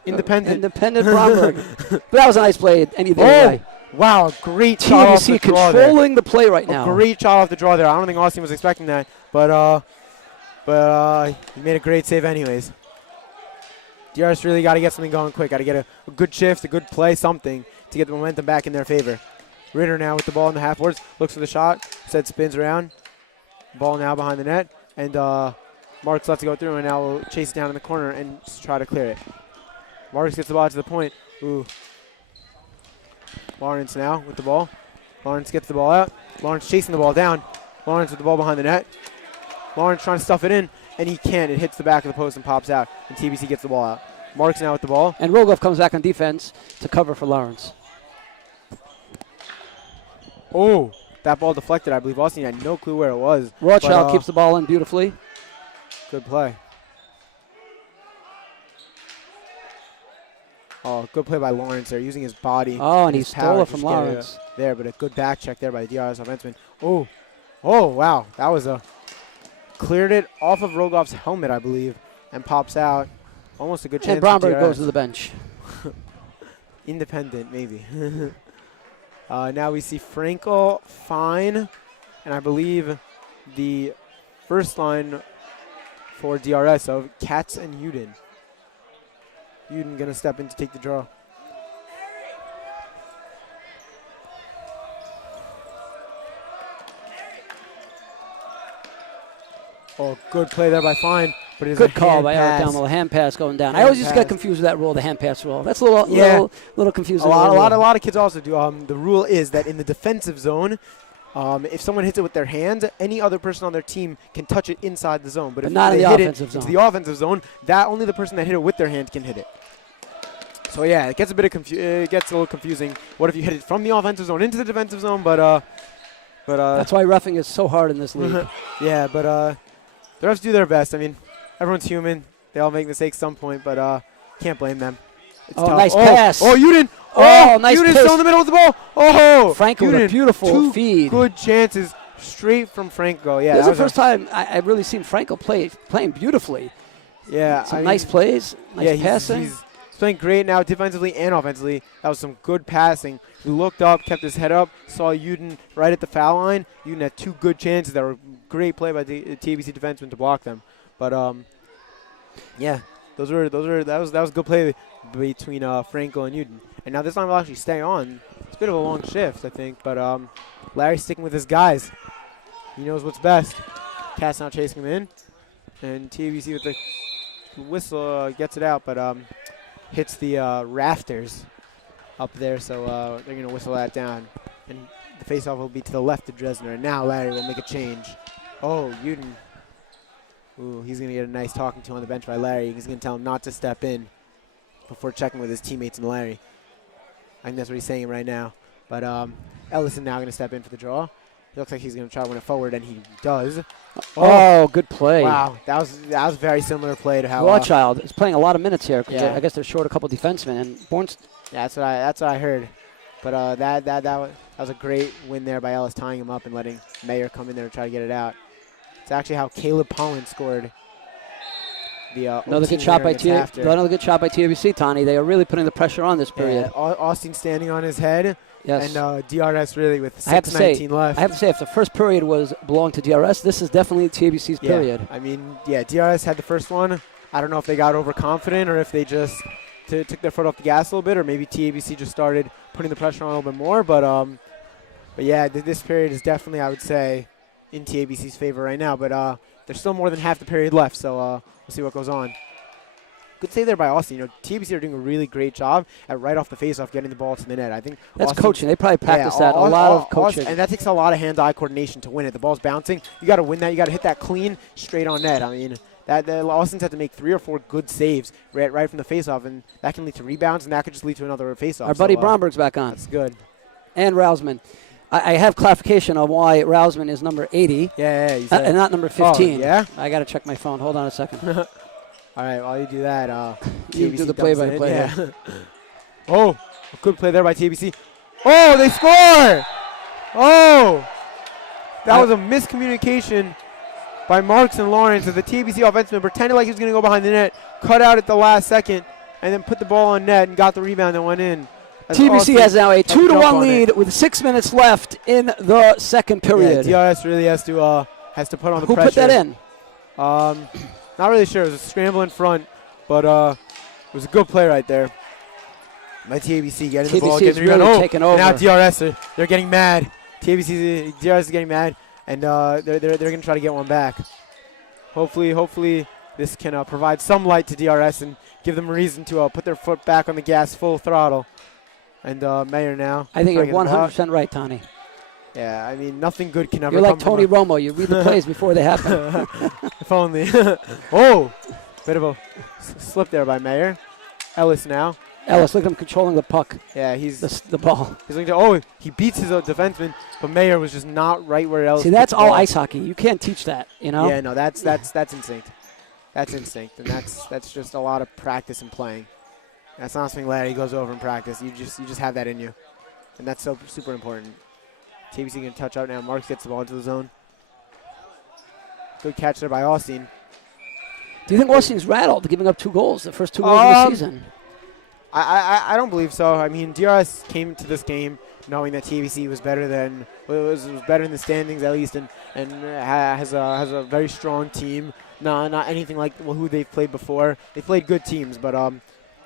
independent. Independent Bromberg. But that was a nice play any day. Wow, great shot off the draw there. Controlling the play right now. A great shot off the draw there. I don't think Austin was expecting that, but he made a great save anyways. DRS really got to get something going quick. Got to get a good shift, a good play, something to get the momentum back in their favor. Ritter now with the ball in the half boards, looks for the shot, instead spins around. Ball now behind the net, and Marks lets it go through, and now will chase it down in the corner and try to clear it. Marks gets the ball to the point. Ooh. Lawrence now with the ball. Lawrence gets the ball out. Lawrence chasing the ball down. Lawrence with the ball behind the net. Lawrence trying to stuff it in, and he can't. It hits the back of the post and pops out, and TBC gets the ball out. Marks now with the ball. And Rogov comes back on defense to cover for Lawrence. Oh, that ball deflected. I believe Austin had no clue where it was. Rothschild keeps the ball in beautifully. Good play. Oh, good play by Lawrence there, using his body. Oh, and he stole it from Lawrence. There, but a good back check there by the DRS offenseman. Oh, wow. That was cleared it off of Rogov's helmet, I believe, and pops out. Almost a good chance. And Bromberg goes to the bench. Independent, maybe. Now we see Frankel fine And I believe the first line for DRS of Katz and Uden. Uden going to step in to take the draw. Oh, good play there by Fine. But it is Good a call hand by Eric pass. Down, the hand pass going down. I Hand always used to get pass. confused with that rule, the hand pass rule. That's a little, little confusing. A lot of kids also do. The rule is that in the defensive zone, if someone hits it with their hand, any other person on their team can touch it inside the zone. But if not in they the hit offensive it zone. into the offensive zone, that only the person that hit it with their hand can hit it. So yeah, it gets a bit of it gets a little confusing. What if you hit it from the offensive zone into the defensive zone? But that's why roughing is so hard in this league. Yeah, but the refs do their best. I mean, everyone's human. They all make mistakes at some point, but can't blame them. It's tough. Nice pass. Oh, Uden. Oh, nice Uden's pass. still in the middle of the ball. Oh, Franco with a Uden, beautiful two feed. Good chances straight from Franco. Yeah, This that is the was first time I've really seen Franco playing beautifully. Yeah, Some nice plays, nice passing. He's playing great now defensively and offensively. That was some good passing. He looked up, kept his head up, saw Uden right at the foul line. Uden had two good chances that were great play by the TABC defenseman to block them. But yeah, that was a good play between Franco and Uden. And now this time will actually stay on. It's a bit of a long shift, I think, but Larry's sticking with his guys. He knows what's best. Cass now chasing him in, and TABC with the whistle gets it out, but hits the rafters up there, so they're going to whistle that down. And the faceoff will be to the left of Dresner, and now Larry will make a change. Oh, Uden. Ooh, he's going to get a nice talking to on the bench by Larry. He's going to tell him not to step in before checking with his teammates and Larry. I think that's what he's saying right now. But Ellison now going to step in for the draw. It looks like he's going to try to win it forward, and he does. Oh, good play. Wow, that was very similar play to how Rawchild is playing a lot of minutes here. Yeah. I guess they're short a couple defensemen, and Born's. Yeah, that's what I heard. But that was a great win there by Ellis, tying him up and letting Mayer come in there and try to get it out. It's actually how Caleb Pollen scored the Another good shot by TABC, Tani. They are really putting the pressure on this period. Yeah, Austin standing on his head. Yes. And DRS really with 6:19 left. I have to say, if the first period belonged to DRS, this is definitely TABC's period. I mean, yeah, DRS had the first one. I don't know if they got overconfident or if they just took their foot off the gas a little bit, or maybe TABC just started putting the pressure on a little bit more. But yeah, this period is definitely, I would say, in TABC's favor right now. But there's still more than half the period left, so we'll see what goes on. Good save there by Austin. You know, TABC are doing a really great job at right off the faceoff getting the ball to the net. I think that's Austin, coaching. They probably practice that a lot of coaching, and that takes a lot of hand-eye coordination to win it. The ball's bouncing. You got to win that. You got to hit that clean straight on net. I mean, that Austin's had to make 3 or 4 good saves right from the faceoff, and that can lead to rebounds, and that could just lead to another faceoff. Our buddy Bromberg's back on. That's good. And Rousman. I have clarification on why Rousman is number 80 and not number 15. Oh, yeah? I got to check my phone. Hold on a second. All right, while you do that, you do the play-by-play. Yeah. Oh, a good play there by TABC. Oh, they score! Oh, that was a miscommunication by Marks and Lawrence. The TABC offenseman pretended like he was going to go behind the net, cut out at the last second, and then put the ball on net and got the rebound and went in. TBC has now a 2-1 lead with 6 minutes left in the second period. Yeah, DRS really has to put on the pressure. Who put that in? Not really sure. It was a scramble in front, but it was a good play right there by TABC getting the ball, getting the rebound. Really taking over. And now DRS, they're getting mad. DRS is getting mad, and they're going to try to get one back. Hopefully this can provide some light to DRS and give them a reason to put their foot back on the gas full throttle. And Mayer now. I think you're 100% right, Tony. Yeah, I mean, nothing good can ever come. You're like from Tony Romo. You read the plays before they happen. If only. Oh, bit of a slip there by Mayer. Ellis now. Ellis, look at him controlling the puck. Yeah, he's the ball. He's looking to, he beats his defenseman, but Mayer was just not right where Ellis. See, that's all ice hockey. You can't teach that, you know? Yeah, no, that's instinct. That's instinct, and that's just a lot of practice and playing. That's not something Larry goes over in practice. You just have that in you, and that's so super important. TBC can touch out now. Marks gets the ball into the zone. Good catch there by Austin. Do you think Austin's rattled, giving up 2 goals, the first 2 goals of the season? I don't believe so. I mean, DRS came to this game knowing that TABC was better than was better in the standings at least, and has a very strong team. Not anything like who they've played before. They played good teams, but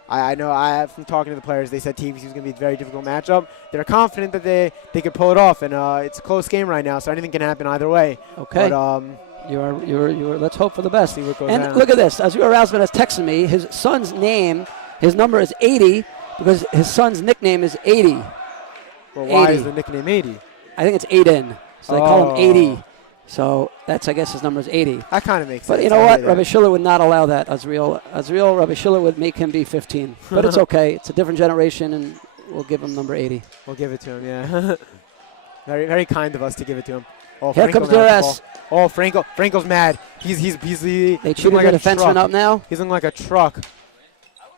I know from talking to the players, they said TABC was going to be a very difficult matchup. They're confident that they could pull it off, and it's a close game right now, so anything can happen either way. Okay. But, you're. Let's hope for the best. See what goes and down. look at this. Azur Rausman has texted me. His son's name, his number is 80 because his son's nickname is 80. Well, why 80. is the nickname 80? I think it's 8N. So they call him 80. So that's, I guess, his number is 80. That kind of makes sense. But you know what? Rabbi Shiller would not allow that, Azriel. Rabbi Shiller would make him be 15. But it's okay. It's a different generation, and we'll give him number 80. We'll give it to him, yeah. Very, very kind of us to give it to him. Oh, Here comes DRS. Oh, Franco's mad. He's they cheated like the defenseman up now. He's looking like a truck.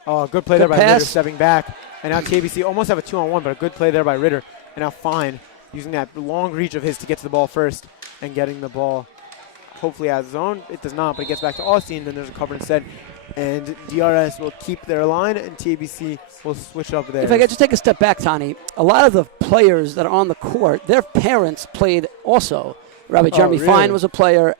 Oh, good play there by Ritter, stepping back. And now TABC almost have a 2-on-1, but a good play there by Ritter. And now Fine using that long reach of his to get to the ball first and getting the ball hopefully out of zone. It does not, but it gets back to Austin. Then there's a cover instead. And DRS will keep their line, and TABC will switch up there. If I could just take a step back, Tani, a lot of the players that are on the court, their parents played also. Rabbi Jeremy really? Fine was a player.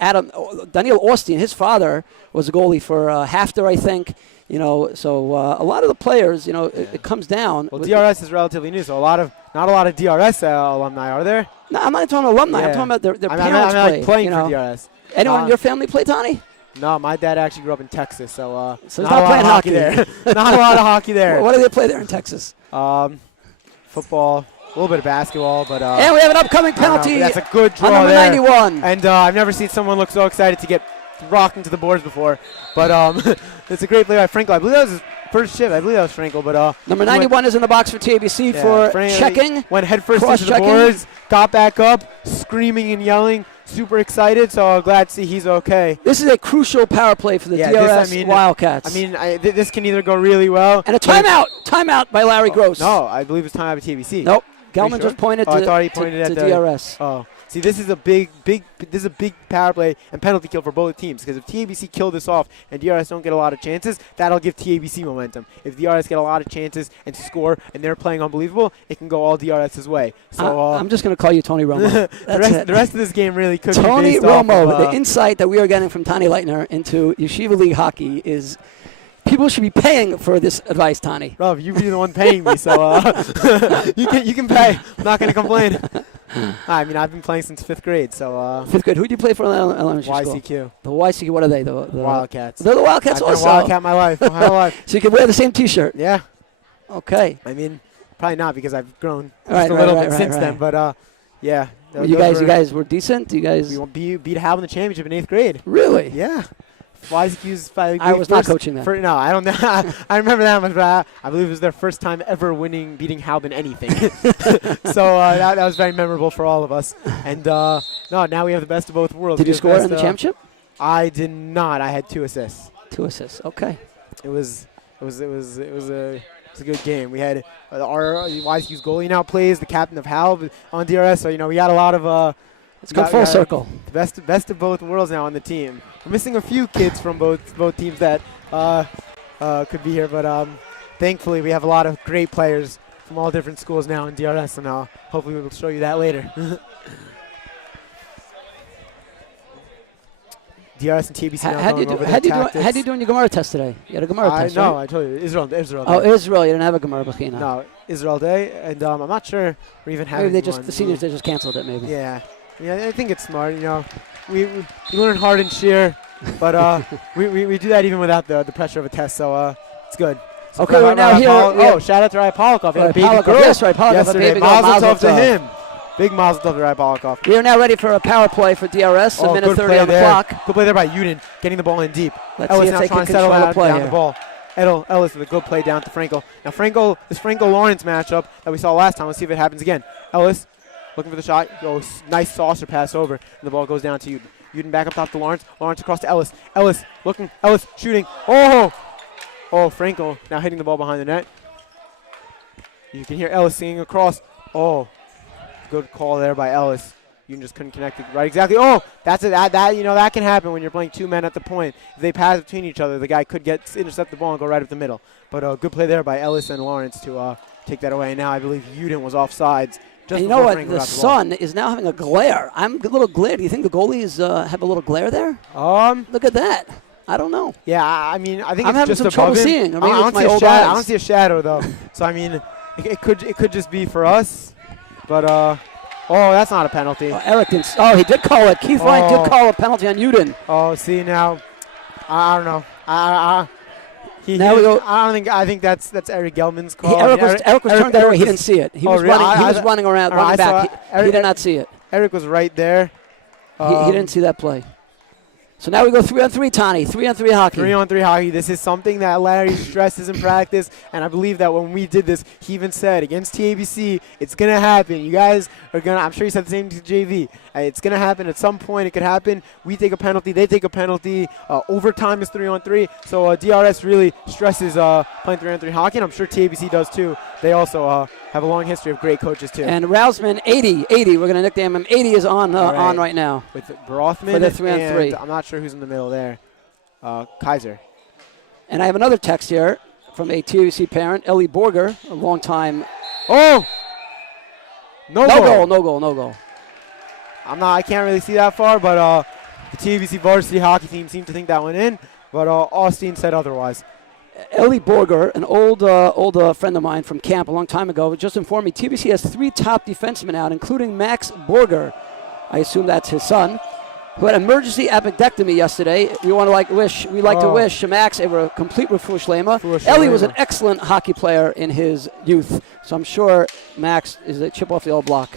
Daniel Austin, his father, was a goalie for Hafter, I think. You know, so a lot of the players, you know, it comes down. Well, DRS is relatively new, so not a lot of DRS alumni, are there? No, I'm not talking alumni. I'm talking about their parents I'm playing you know. for DRS. Anyone in your family play, Tani? No, my dad actually grew up in Texas, so he's not playing hockey there. Not a lot of hockey there. What do they play there in Texas? Football, a little bit of basketball, but and we have an upcoming penalty. That's a good draw on number there. 91. And I've never seen someone look so excited to get rocked into the boards before. But it's a great play by Frankel. I believe that was his first shift. I believe that was Frankel. But number 91 is in the box for TABC for checking. Went headfirst into the boards, got back up, screaming and yelling. Super excited, so glad to see he's okay. This is a crucial power play for the DRS Wildcats. I mean, this can either go really well. And a timeout by Larry Gross. No, I believe it's timeout by TBC. Nope. Gelman just pointed to, I thought he pointed to at DRS. Oh. See, this is a big power play and penalty kill for both teams, because if TABC kill this off and DRS don't get a lot of chances, that'll give TABC momentum. If DRS get a lot of chances and to score and they're playing unbelievable, it can go all DRS's way. So I'm just going to call you Tony Romo. the rest of this game really could Tony be based Romo. off of, the insight that we are getting from Tani Leitner into Yeshiva League hockey is people should be paying for this advice, Tani. Rob, you be the one paying me, so you can pay. I'm not going to complain. I mean, I've been playing since 5th grade, so... 5th grade. Who do you play for in elementary YCQ. school? The YCQ. What are they? The Wildcats. They're the Wildcats I've also. been a Wildcat my life. My whole life. So you can wear the same T-shirt. Yeah. Okay. I mean, probably not, because I've grown a little bit since then, but yeah. You guys were decent? You guys... We beat Hal in the championship in 8th grade. Really? Yeah. YCQ's I was not coaching that. No, I don't know. I remember that much, but I believe it was their first time ever beating Halbin anything. So that was very memorable for all of us. And now we have the best of both worlds. Did you score in the championship? I did not. I had 2 assists. 2 assists. Okay. It was a good game. We had our YCQ's goalie now plays the captain of Halb on DRS. So we got a lot of. It's gone full circle. The best of both worlds now on the team. We're missing a few kids from both teams that could be here, but thankfully we have a lot of great players from all different schools now in DRS, and hopefully we will show you that later. DRS and TBC now going over their tactics. How'd you do in your Gemara test today? You had a Gemara test, right? No, I told you. Israel Day. Oh, Israel. You didn't have a Gemara Bechina. No, Israel Day, and I'm not sure we're even having maybe one. The seniors, they just canceled it, maybe. Yeah. Yeah, I think it's smart. We learn hard and sheer, but we do that even without the pressure of a test. So it's good. So okay, we're now here. Shout out to Rai Polakov. He had a baby Polakov, girl. yes, Rai Polakov. Yesterday. Mazel tov to him. Big mazel tov to Rai Polakov. We are now ready for a power play for DRS. A minute 30 on the clock. Good play there by Uden, getting the ball in deep. Let's see if they can control the play down the ball. Ellis with a good play down to Frankel. Now this Frankel-Lawrence matchup that we saw last time. Let's see if it happens again. Ellis looking for the shot. Nice saucer pass over, and the ball goes down to Uden. Uden back up top to Lawrence. Lawrence across to Ellis. Ellis looking. Ellis shooting. Oh, Frankel now hitting the ball behind the net. You can hear Ellis singing across. Oh, good call there by Ellis. You just couldn't connect it right exactly. Oh, that's it. That can happen when you're playing 2 men at the point. If they pass between each other, the guy could intercept the ball and go right up the middle. But good play there by Ellis and Lawrence to take that away. And now I believe Uden was offsides. And you know what? The sun is now having a glare. I'm a little glare. Do you think the goalies have a little glare there? Look at that. I don't know. Yeah, I mean, I think I'm it's having just some trouble above him. seeing. I mean, I it's my old eyes. I don't see a shadow though. So I mean, it could just be for us. But oh, that's not a penalty. Eric didn't. Oh, he did call it. Keith Ryan did call a penalty on Uden. Oh, see now, I don't know. I think that's Eric Gelman's call. Eric was turned that way. He didn't see it. He was running around, running back. He did not see it. Eric was right there. He didn't see that play. So now we go 3-on-3, Tani. 3-on-3 hockey. 3-on-3 hockey. This is something that Larry stresses in practice, and I believe that when we did this, he even said against TABC, it's going to happen. You guys are going to, I'm sure he said the same to JV. It's going to happen at some point. It could happen. We take a penalty. They take a penalty. Overtime is 3-on-3. So DRS really stresses playing 3-on-3 hockey, and I'm sure TABC does too. They also have a long history of great coaches too. And Rousman, 80. We're going to nickname him. 80 is on right now. With Brothman for the 3-on-3. And I'm not sure who's in the middle there. Kaiser. And I have another text here from a TABC parent, Ellie Borger, a long time. Oh! No goal. I can't really see that far, but the TABC varsity hockey team seemed to think that went in, but Austin said otherwise. Ellie Borger, an old friend of mine from camp a long time ago, just informed me TBC has 3 top defensemen out, including Max Borger. I assume that's his son, who had emergency appendectomy yesterday. We like to wish Max a complete refuah shlema. Ellie was an excellent hockey player in his youth, so I'm sure Max is a chip off the old block.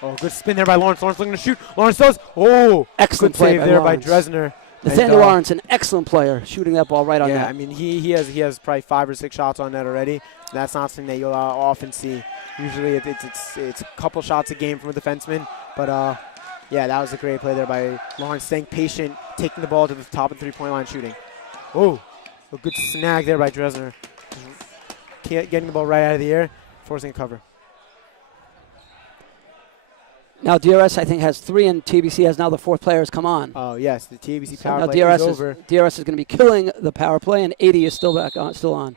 Oh, good spin there by Lawrence. Lawrence looking to shoot. Lawrence does. Oh, excellent good play save there Lawrence. by Dresner. Nathaniel Lawrence, an excellent player, shooting that ball right on net. Yeah, I mean, he has probably 5 or 6 shots on net already. That's not something that you'll often see. Usually it's a couple shots a game from a defenseman. But, yeah, that was a great play there by Lawrence, staying patient, taking the ball to the top of the 3-point line, shooting. Oh, a good snag there by Dresner. Getting the ball right out of the air, forcing a cover. Now DRS, I think, has 3, and TBC has now the 4th player has come on. Oh yes, the TBC so power now play DRS is over. DRS is going to be killing the power play, and 80 is still on.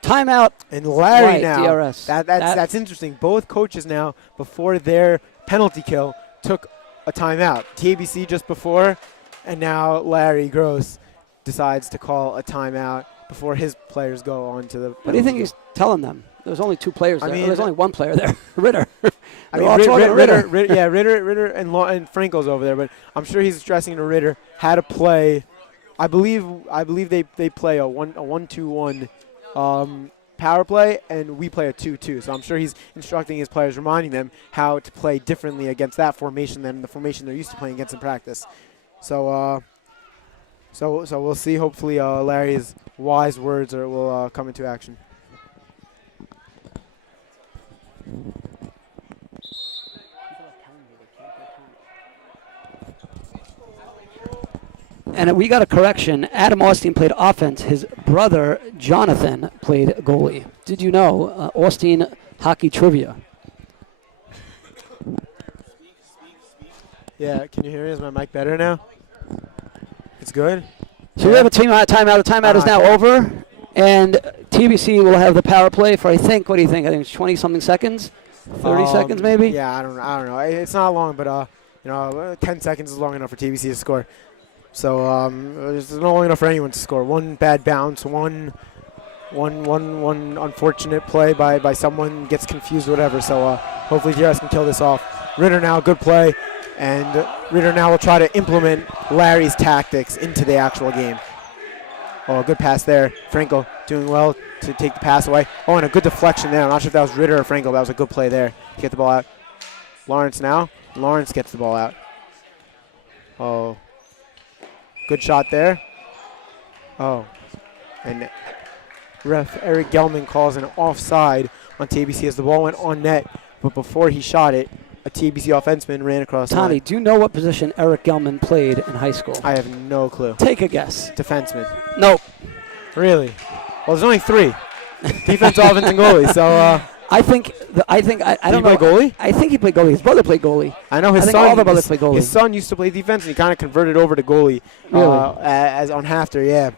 Timeout. And Larry right, now. DRS. That's interesting. Both coaches now, before their penalty kill, took a timeout. TBC just before, and now Larry Gross decides to call a timeout before his players go on to the. What do you think he's telling them? There's only 2 players there. There's only 1 player there, Ritter. I mean, Ritter, and Frankel's over there, but I'm sure he's stressing to Ritter how to play. I believe they play a 1-2-1 power play, and we play a 2-2. So I'm sure he's instructing his players, reminding them how to play differently against that formation than the formation they're used to playing against in practice. So we'll see. Hopefully, Larry's wise words will come into action. And we got a correction. Adam Austin played offense. His brother, Jonathan, played goalie. Did you know? Austin hockey trivia. Yeah, can you hear me? Is my mic better now? It's good? So we have a timeout. The timeout is now over. And TBC will have the power play for, I think, what do you think? I think it's 20-something seconds? 30 seconds maybe? Yeah, I don't know. It's not long, but 10 seconds is long enough for TBC to score. So it's not long enough for anyone to score. One bad bounce, one unfortunate play by someone gets confused, whatever. So hopefully DRS can kill this off. Ritter now, good play. And Ritter now will try to implement Larry's tactics into the actual game. Oh, good pass there. Frankel doing well to take the pass away. Oh, and a good deflection there. I'm not sure if that was Ritter or Frankel. That was a good play there to get the ball out. Lawrence now. Lawrence gets the ball out. Oh, good shot there. Oh, and ref Eric Gelman calls an offside on TBC as the ball went on net. But before he shot it, a TBC offenseman ran across the line. Tony, do you know what position Eric Gelman played in high school? I have no clue. Take a guess. Defenseman. Nope. Really? Well, there's only 3. Defense, offense, and goalie. So I don't know. Play goalie? I think he played goalie. His brother played goalie. I know his think son. all the brothers play goalie. His son used to play defense, and he kind of converted over to goalie. Really? As on half there, yeah.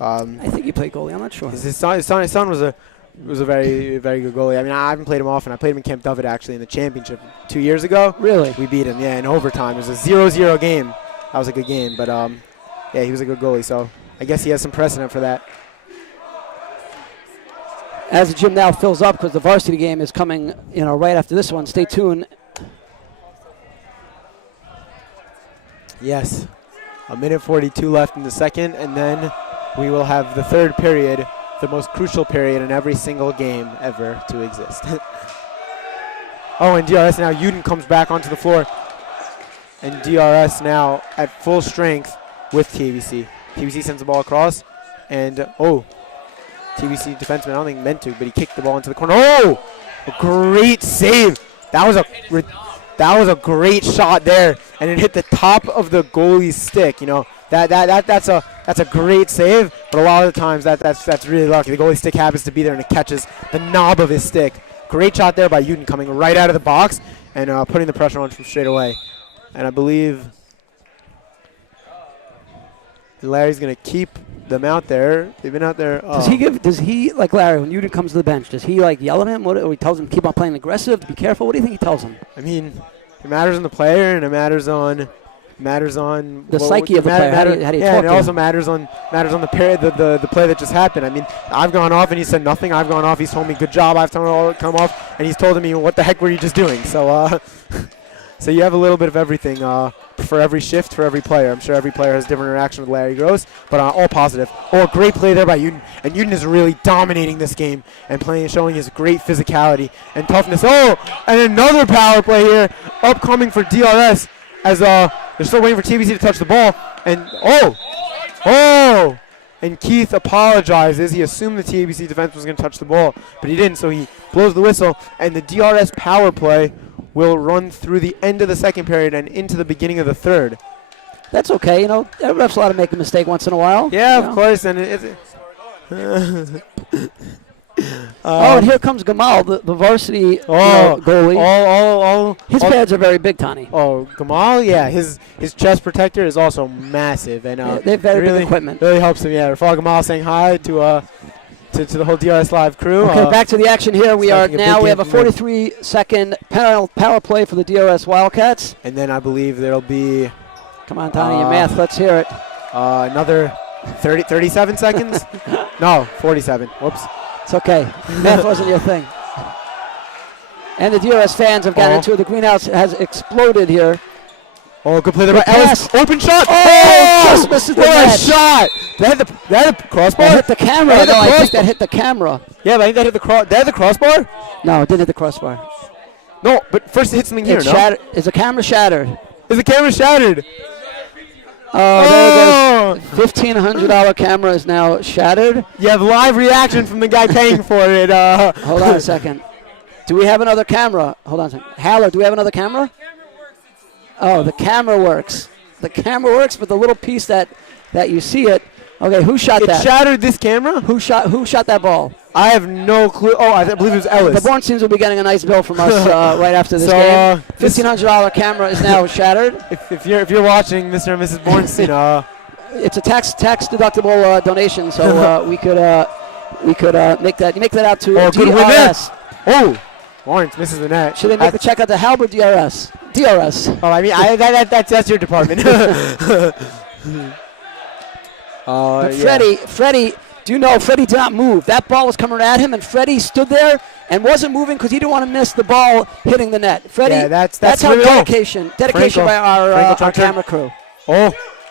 I think he played goalie. I'm not sure. His son was a very, very good goalie. I mean, I haven't played him often. I played him in Camp David actually in the championship 2 years ago. Really? We beat him, yeah, in overtime. It was a 0-0 game. That was a good game, but yeah, he was a good goalie. So I guess he has some precedent for that. As the gym now fills up because the varsity game is coming, right after this one. Stay tuned. Yes, a minute 42 left in the second, and then we will have the third period, the most crucial period in every single game ever to exist. Oh, and DRS now, Uden comes back onto the floor, and DRS now at full strength with TBC. TBC sends the ball across, and TBC defenseman, I don't think meant to, but he kicked the ball into the corner. Oh, a great save. That was a great shot there, and it hit the top of the goalie's stick. That's a great save, but a lot of the times that's really lucky. The goalie's stick happens to be there, and it catches the knob of his stick. Great shot there by Uden coming right out of the box and putting the pressure on from straight away. And I believe Larry's going to keep them out there. They've been out there. Does he, like Larry, when Uden comes to the bench, does he yell at him? Or he tells him to keep on playing aggressive, to be careful? What do you think he tells him? I mean, it matters on the player, and it matters on the psyche of the player. How do you talk and it to him? also matters on the play that just happened. I mean, I've gone off and he said nothing. I've gone off. He's told me good job. I've come off and he's told me what the heck were you just doing? So so you have a little bit of everything for every shift, for every player. I'm sure every player has different interaction with Larry Gross, but all positive. Oh, great play there by Uden, and Uden is really dominating this game and showing his great physicality and toughness. Oh, and another power play here, upcoming for DRS as they're still waiting for TBC to touch the ball, and and Keith apologizes. He assumed the TBC defense was going to touch the ball, but he didn't, so he blows the whistle, and the DRS power play will run through the end of the second period and into the beginning of the third. That's okay. Every ref's allowed to make a mistake once in a while. Yeah, of course. And and here comes Gamal, the varsity goalie. His pads are very big, Tani. Oh, Gamal, yeah. His chest protector is also massive, and they have very big equipment. Really helps him. Yeah, Rafal Gamal saying hi to the whole DRS Live crew. Okay, back to the action here. We have a 43-second power play for the DRS Wildcats. And then I believe there'll be... Come on, Tony, your math. Let's hear it. Another 37 seconds? No, 47. Whoops. It's okay. Math wasn't your thing. And the DRS fans have gotten into it. The greenhouse has exploded here. Oh, good play there by Ellis. Open shot. Oh, just misses the net. What a shot. That hit the crossbar? That hit the camera. I think that hit the camera. Yeah, but I think that hit the crossbar? No, it didn't hit the crossbar. No, but first it hit something here, no? Is the camera shattered? Is the camera shattered? There it goes. $1,500 camera is now shattered. You have live reaction from the guy paying for it. Hold on a second. Do we have another camera? Hold on a second. Haller, do we have another camera? Oh, the camera works. The camera works, but the little piece that you see it. Okay, who shot that? It shattered this camera? Who shot that ball? I have no clue. Oh, I believe it was Ellis. The Bornsteins will be getting a nice bill from us right after this game. $1,500 camera is now shattered. If you're watching, Mr. and Mrs. Bornstein, it's a tax deductible donation, so we could make that out to DRS. Oh, Lawrence misses the net. Should they make the check out to Halbert DRS? DRS. Oh, I mean, that's your department. But Freddie, do you know Freddie did not move? That ball was coming at him, and Freddie stood there and wasn't moving because he didn't want to miss the ball hitting the net. Freddie, yeah, that's how dedication by our camera crew.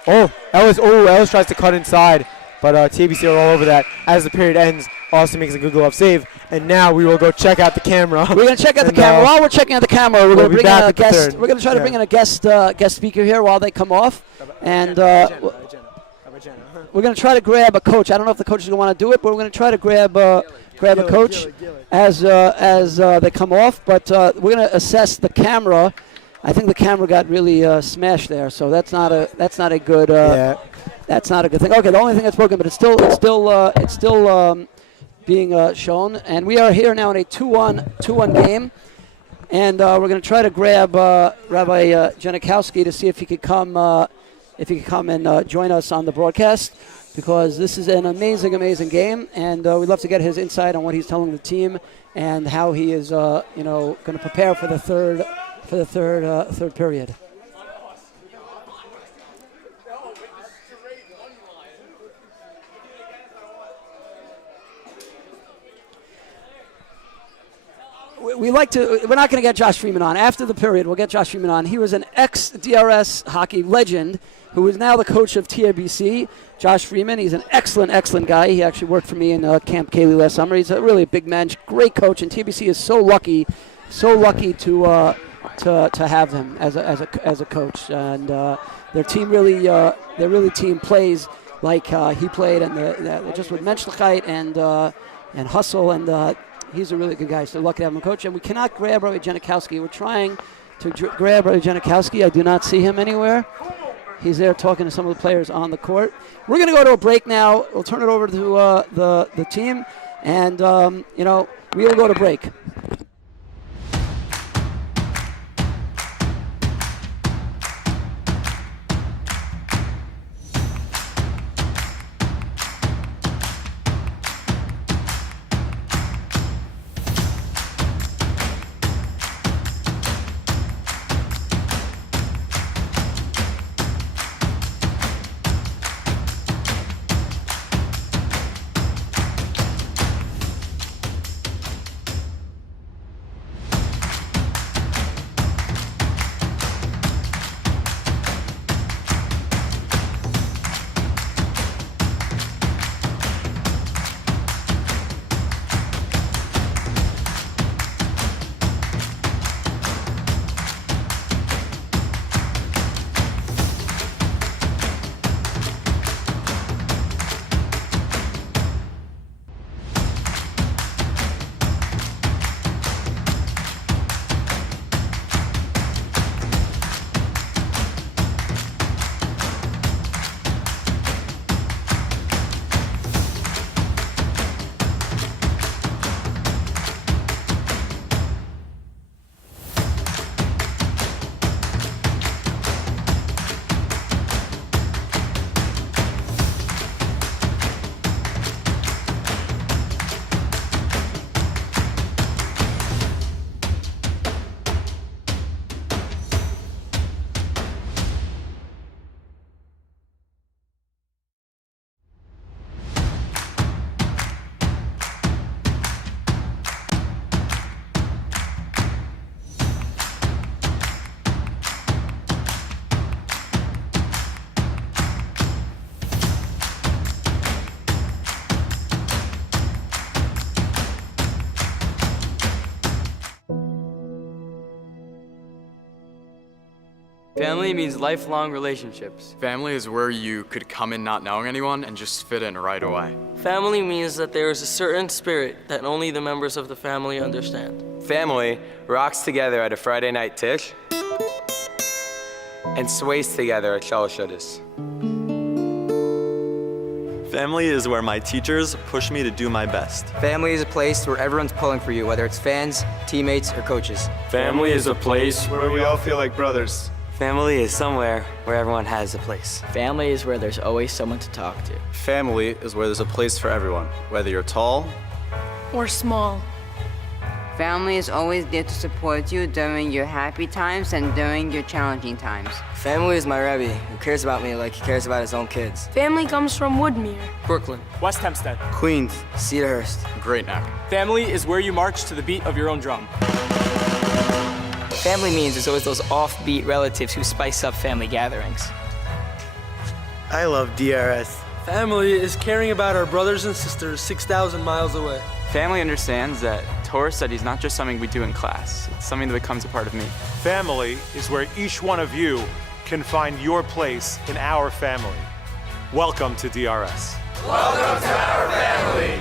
Ellis tries to cut inside, but TBC are all over that. As the period ends, Austin makes a good glove save, and now we will go check out the camera. We're going to check out the camera. While we're checking out the camera, we're going to bring in a guest. We're going to try to bring in a guest speaker here while they come off, and we're going to try to grab a coach. I don't know if the coach is going to want to do it, but we're going to try to grab a coach as they come off. But we're going to assess the camera. I think the camera got really smashed there, so that's not a good. That's not a good thing. Okay, the only thing that's broken, but it's still being shown. And we are here now in a 2-1 game. And we're going to try to grab Rabbi Janikowski to see if he could come and join us on the broadcast, because this is an amazing, amazing game, and we'd love to get his insight on what he's telling the team and how he is, going to prepare for the third period. We're not going to get Josh Freeman on. After the period, we'll get Josh Freeman on. He was an ex-DRS hockey legend who is now the coach of TABC. Josh Freeman, he's an excellent, excellent guy. He actually worked for me in Camp Kaylee last summer. He's a really big man, great coach, and TABC is so lucky to have him as a coach. And their team really team plays like he played, and just with Menschlichkeit and hustle, and he's a really good guy. So lucky to have him coach. And we cannot grab Rabbi Janikowski. We're trying to grab Rabbi Janikowski. I do not see him anywhere. He's there talking to some of the players on the court. We're going to go to a break now. We'll turn it over to the team, and we will go to break. Family means lifelong relationships. Family is where you could come in not knowing anyone and just fit in right away. Family means that there is a certain spirit that only the members of the family understand. Family rocks together at a Friday night tish and sways together at Shalosh Shuddis. Family is where my teachers push me to do my best. Family is a place where everyone's pulling for you, whether it's fans, teammates, or coaches. Family is a place where we all feel like brothers. Family is somewhere where everyone has a place. Family is where there's always someone to talk to. Family is where there's a place for everyone, whether you're tall or small. Family is always there to support you during your happy times and during your challenging times. Family is my Rebbe, who cares about me like he cares about his own kids. Family comes from Woodmere, Brooklyn, West Hempstead, Queens, Cedarhurst, Great Neck. Family is where you march to the beat of your own drum. Family means there's always those offbeat relatives who spice up family gatherings. I love DRS. Family is caring about our brothers and sisters 6,000 miles away. Family understands that Torah study is not just something we do in class. It's something that becomes a part of me. Family is where each one of you can find your place in our family. Welcome to DRS. Welcome to our family.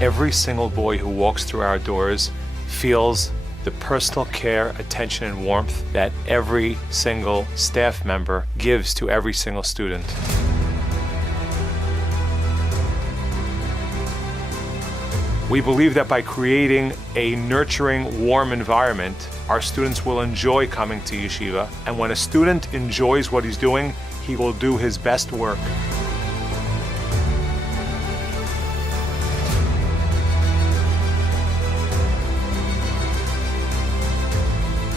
Every single boy who walks through our doors feels the personal care, attention, and warmth that every single staff member gives to every single student. We believe that by creating a nurturing, warm environment, our students will enjoy coming to yeshiva, and when a student enjoys what he's doing, he will do his best work.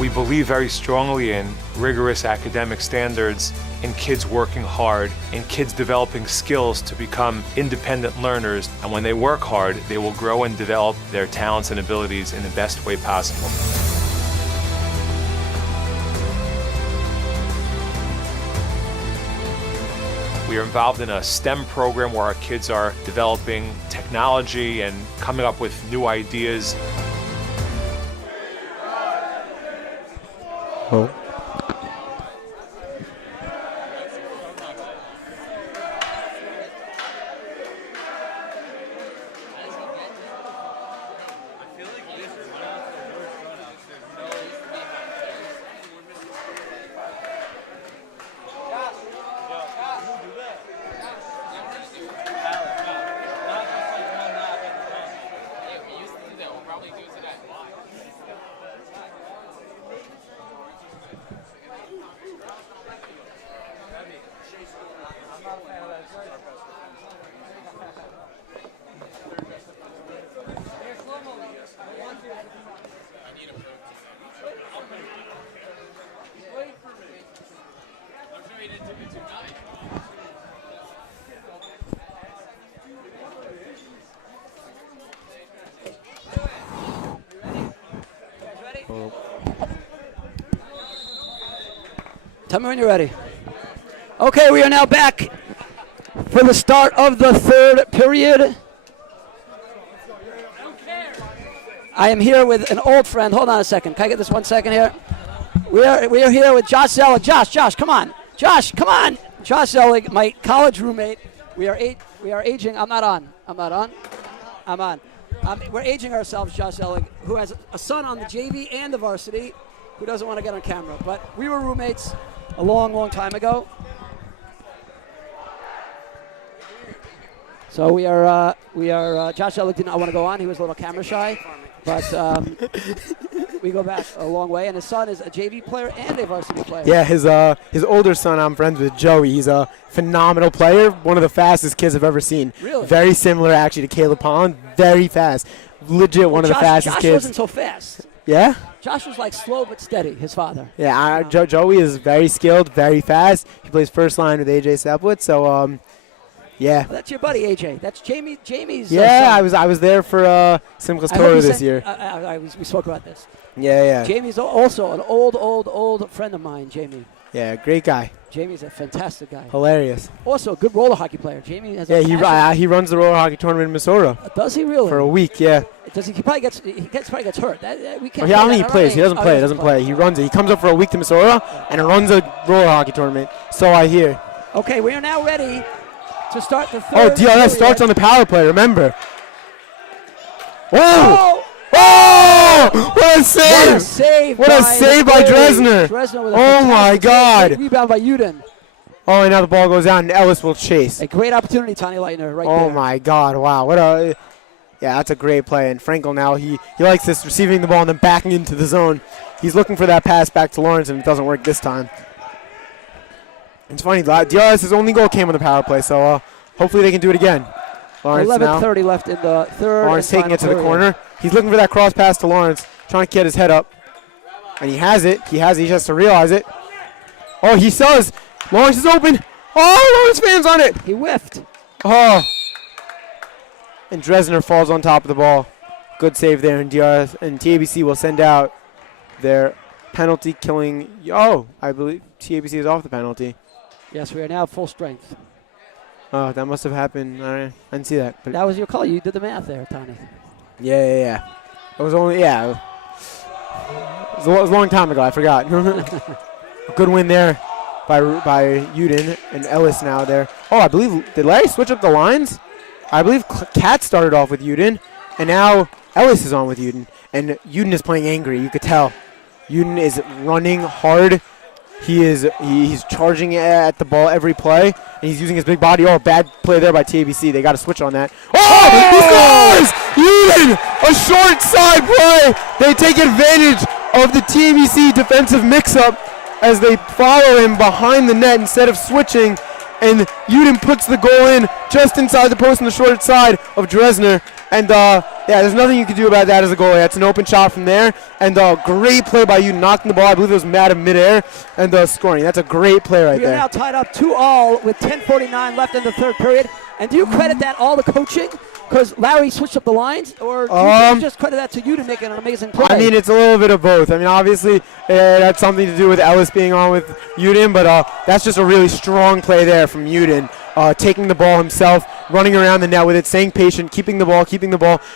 We believe very strongly in rigorous academic standards, in kids working hard, in kids developing skills to become independent learners, and when they work hard, they will grow and develop their talents and abilities in the best way possible. We are involved in a STEM program where our kids are developing technology and coming up with new ideas. Oh. Tell me when you're ready. Okay, we are now back for the start of the third period. I am here with an old friend. Hold on a second. Can I get this 1 second here? We are here with Josh Zelig. Josh, come on. Josh, come on. Josh Zelig, my college roommate. We are aging. I'm on. We're aging ourselves, Josh Zelig, who has a son on the JV and the varsity, who doesn't want to get on camera. But we were roommates a long, long time ago. So we are Josh Zelig did not want to go on. He was a little camera shy. But we go back a long way. And his son is a JV player and a varsity player. Yeah, his older son, I'm friends with, Joey. He's a phenomenal player, one of the fastest kids I've ever seen. Really? Very similar, actually, to Caleb Pond. Very fast. Legit one of the fastest Josh kids. wasn't so fast. Yeah? Josh was like slow but steady, his father. Yeah, Joey is very skilled, very fast. He plays first line with AJ Seplitz, so yeah. Well, that's your buddy AJ. That's Jamie's. Yeah, I was there for Simchas Torah this year. We spoke about this. Yeah. Jamie's also an old friend of mine. Jamie. Yeah, great guy. Jamie's a fantastic guy. Hilarious. Also, a good roller hockey player. Jamie has. He runs the roller hockey tournament in Missouri. Does he really? For a week, yeah. Does he? He probably gets hurt. We can't. I don't think he plays. He doesn't play. He doesn't play. He runs it. He comes up for a week to Missouri and runs a roller hockey tournament. So I hear. Okay, we are now ready to start the third. DRS starts on the power play. Remember. Whoa! Oh! What a save! What a save by Dresner! Oh my God! Rebound by Uden. Oh, and now the ball goes out, and Ellis will chase. A great opportunity, Tony Leitner, right there. Oh my God! Wow! Yeah, that's a great play. And Frankel now he likes this, receiving the ball and then backing into the zone. He's looking for that pass back to Lawrence, and it doesn't work this time. It's funny, DRS's only goal came on the power play, so hopefully they can do it again. 11:30 left in the third. Lawrence taking it to the corner. He's looking for that cross pass to Lawrence, trying to get his head up. And he has it. He just has to realize it. Oh, he does. Lawrence is open. Oh, Lawrence fans on it. He whiffed. Oh. And Dresner falls on top of the ball. Good save there, and DRS and TABC will send out their penalty killing. Oh, I believe TABC is off the penalty. Yes, we are now full strength. Oh, that must have happened. I didn't see that. But that was your call. You did the math there, Tony. Yeah. It was only, It was a long time ago. I forgot. A good win there by Uden and Ellis now there. Oh, I believe, did Larry switch up the lines? I believe Kat started off with Uden, and now Ellis is on with Uden. and Uden is playing angry. You could tell. Uden is running hard. He's charging at the ball every play, and he's using his big body. Oh, bad play there by TABC. They got to switch on that. Oh, he scores! Uden, a short side play. They take advantage of the TABC defensive mix-up as they follow him behind the net instead of switching, and Uden puts the goal in just inside the post on the short side of Dresner. And, yeah, there's nothing you can do about that as a goalie. That's an open shot from there. And great play by Uden, knocking the ball. I believe it was mad in midair, and scoring. That's a great play right there. We are now tied up 2-2 with 10:49 left in the third period. And do you credit that all the coaching? Because Larry switched up the lines? Or do you just credit that to you to making an amazing play? I mean, it's a little bit of both. I mean, obviously, that's something to do with Ellis being on with Uden, but that's just a really strong play there from Uden. Taking the ball himself, running around the net with it, staying patient, keeping the ball,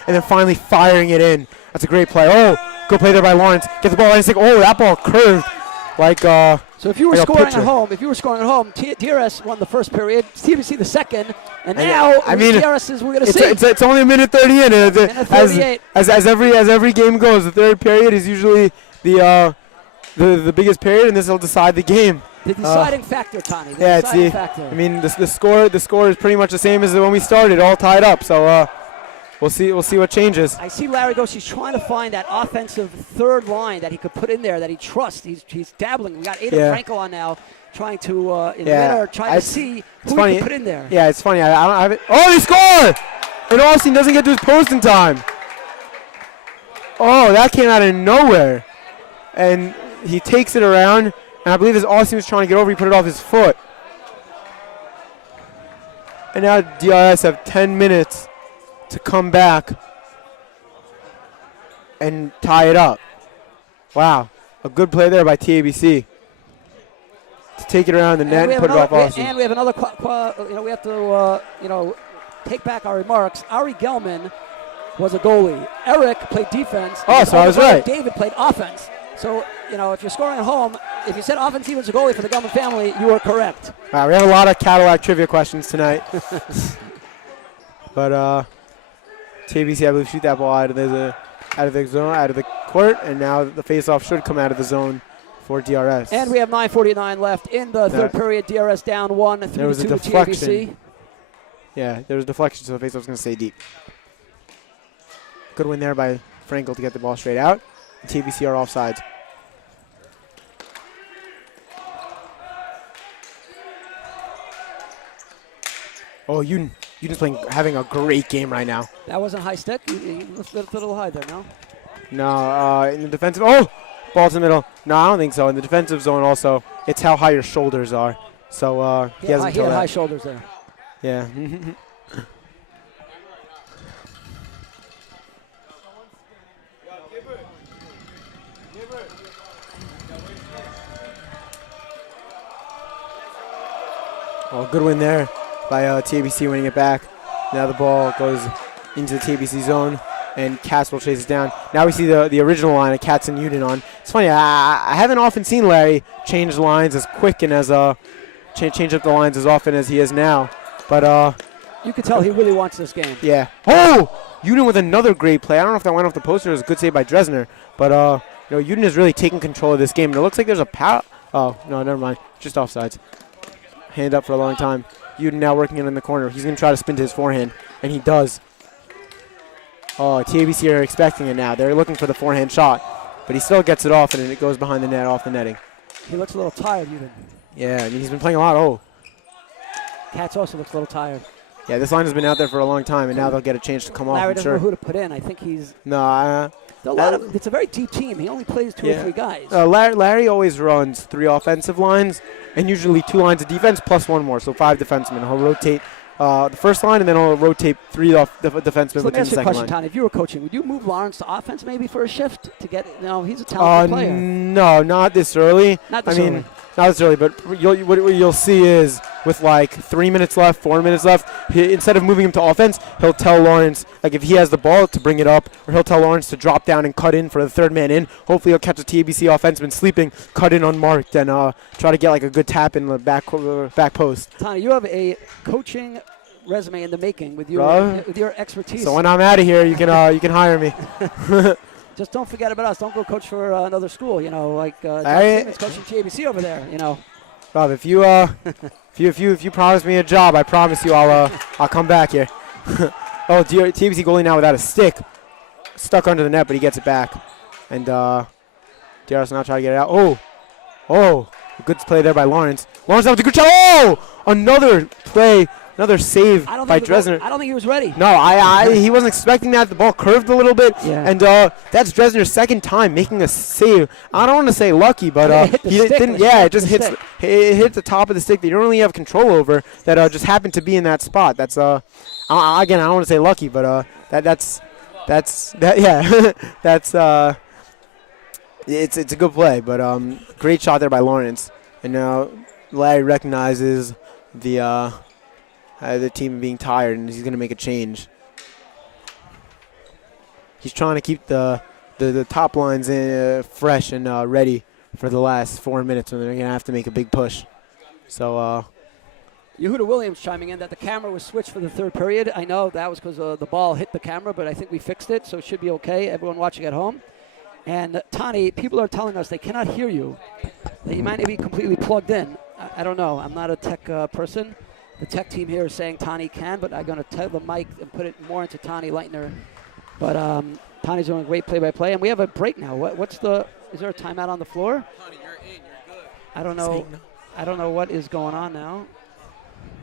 and then finally firing it in. That's a great play. Oh, good play there by Lawrence. Get the ball in. Oh, that ball curved like So if you were scoring at home, DRS won the first period, TBC the second, and now DRS is we're going to see. It's only a minute 30 in. Minute 38. As every game goes, the third period is usually the biggest period, and this will decide the game. The deciding factor, Tony. Factor. I mean, the score is pretty much the same as when we started, all tied up. So we'll see what changes. I see Larry Ghost. He's trying to find that offensive third line that he could put in there that he trusts. He's dabbling. We got Aiden Frankel on now, trying to to see who he can put in there. Yeah, it's funny. I don't have it. Oh, they score! And Austin doesn't get to his post in time. Oh, that came out of nowhere, and he takes it around. And I believe as Austin was trying to get over, he put it off his foot. And now DRS have 10 minutes to come back and tie it up. Wow, a good play there by TABC to take it around the net and put it off Austin. And we have another, we have to, take back our remarks. Ari Gelman was a goalie. Eric played defense. Oh, so I was right. David played offense. So, if you're scoring at home, if you said offense was a goalie for the Gelman family, you are correct. Wow, we have a lot of Cadillac trivia questions tonight. But TBC, I believe, shoot that ball out of the zone, out of the court, and now the faceoff should come out of the zone for DRS. And we have 9:49 left in the third period. DRS down 1-2 there was a deflection. TBC. Yeah, there was a deflection, so the faceoff's going to stay deep. Good win there by Frankel to get the ball straight out. TBC are offsides. Oh, Uden's having a great game right now. That wasn't high stick. He lifted a little high there, no? No, in the defensive. Oh, ball to the middle. No, I don't think so. In the defensive zone, also, it's how high your shoulders are. So he hasn't. He had high shoulders there. Yeah. Oh, good win there by TABC winning it back. Now the ball goes into the TABC zone, and Katz will chase it down. Now we see the original line of Katz and Uden on. It's funny, I haven't often seen Larry change lines as quick and as change up the lines as often as he is now. But you can tell he really wants this game. Yeah. Oh, Uden with another great play. I don't know if that went off the poster. It was a good save by Dresner. But Uden is really taking control of this game. And it looks like there's a power. Oh no, never mind. Just offsides. Hand up for a long time. Uden now working it in the corner. He's going to try to spin to his forehand, and he does. Oh, TABC are expecting it now. They're looking for the forehand shot, but he still gets it off, and it goes behind the net, off the netting. He looks a little tired, Uden. Yeah, I mean, he's been playing a lot. Oh. Katz also looks a little tired. Yeah, this line has been out there for a long time, and now they'll get a chance to come off. Larry doesn't know who to put in. I think he's... No, it's a very deep team. He only plays two or three guys. Larry always runs 3 offensive lines and usually 2 lines of defense plus 1 more, so 5 defensemen. He'll rotate the first line, and then he'll rotate 3 defensemen within the second line. Tony, if you were coaching, would you move Lawrence to offense maybe for a shift to get? He's a talented player. No, not this early. Not this early. Not this early, but what you'll see is with like 3 minutes left, 4 minutes left, instead of moving him to offense, he'll tell Lawrence, like if he has the ball, to bring it up, or he'll tell Lawrence to drop down and cut in for the third man in. Hopefully he'll catch a TABC offenseman sleeping, cut in unmarked, and try to get like a good tap in the back post. Tony, you have a coaching resume in the making with your expertise. So when I'm out of here, you can hire me. Just don't forget about us. Don't go coach for another school. You know, like John Hey. Freeman's coaching TABC over there. You know. Rob, if you if you promise me a job, I promise you I'll come back here. Oh, TBC goalie now without a stick, stuck under the net, but he gets it back, and DRS now try to get it out. Oh, good play there by Lawrence. Lawrence with a good shot. Oh, another play. Another save by Dresner. I don't think he was ready. No, he wasn't expecting that. The ball curved a little bit, Yeah. and that's Dresner's second time making a save. I don't want to say lucky, but he didn't. Yeah, it just hit the top of the stick that you don't really have control over. That just happened to be in that spot. That's again, I don't want to say lucky, but that's yeah, that's it's a good play, but great shot there by Lawrence, and now Larry recognizes the team being tired, and he's going to make a change. He's trying to keep the top lines fresh and ready for the last 4 minutes when they're going to have to make a big push. So Yehuda Williams chiming in that the camera was switched for the third period. I know that was because the ball hit the camera, but I think we fixed it, so it should be okay. Everyone watching at home. And Tani, people are telling us they cannot hear you. That you might not be completely plugged in. I don't know. I'm not a tech person. The tech team here is saying Tani can, but I'm going to tell the mic and put it more into Tani Leitner. But Tani's doing a great play-by-play, and we have a break now. Is there a timeout on the floor? Tani, you're in. You're good. I don't know. I don't know what is going on now.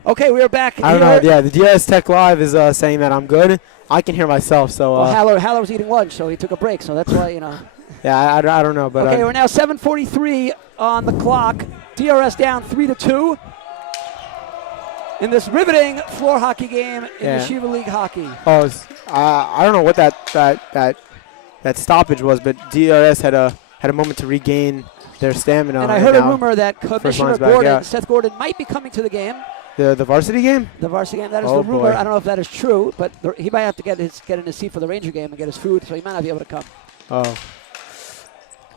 Okay, we are back. I don't know. Yeah, the DRS Tech Live is saying that I'm good. I can hear myself. So well, Haller was eating lunch, so he took a break. So that's why, you know. Yeah, I don't know, but okay, we're now 7:43 on the clock. DRS down 3-2 in this riveting floor hockey game in Yeshiva League hockey. Oh, I don't know what that stoppage was, but DRS had a moment to regain their stamina. And I heard a rumor that Commissioner Gordon, Seth Gordon, might be coming to the game. The varsity game? The varsity game. That is the rumor. Boy. I don't know if that is true, but he might have to get in his seat for the Ranger game and get his food, so he might not be able to come. Oh.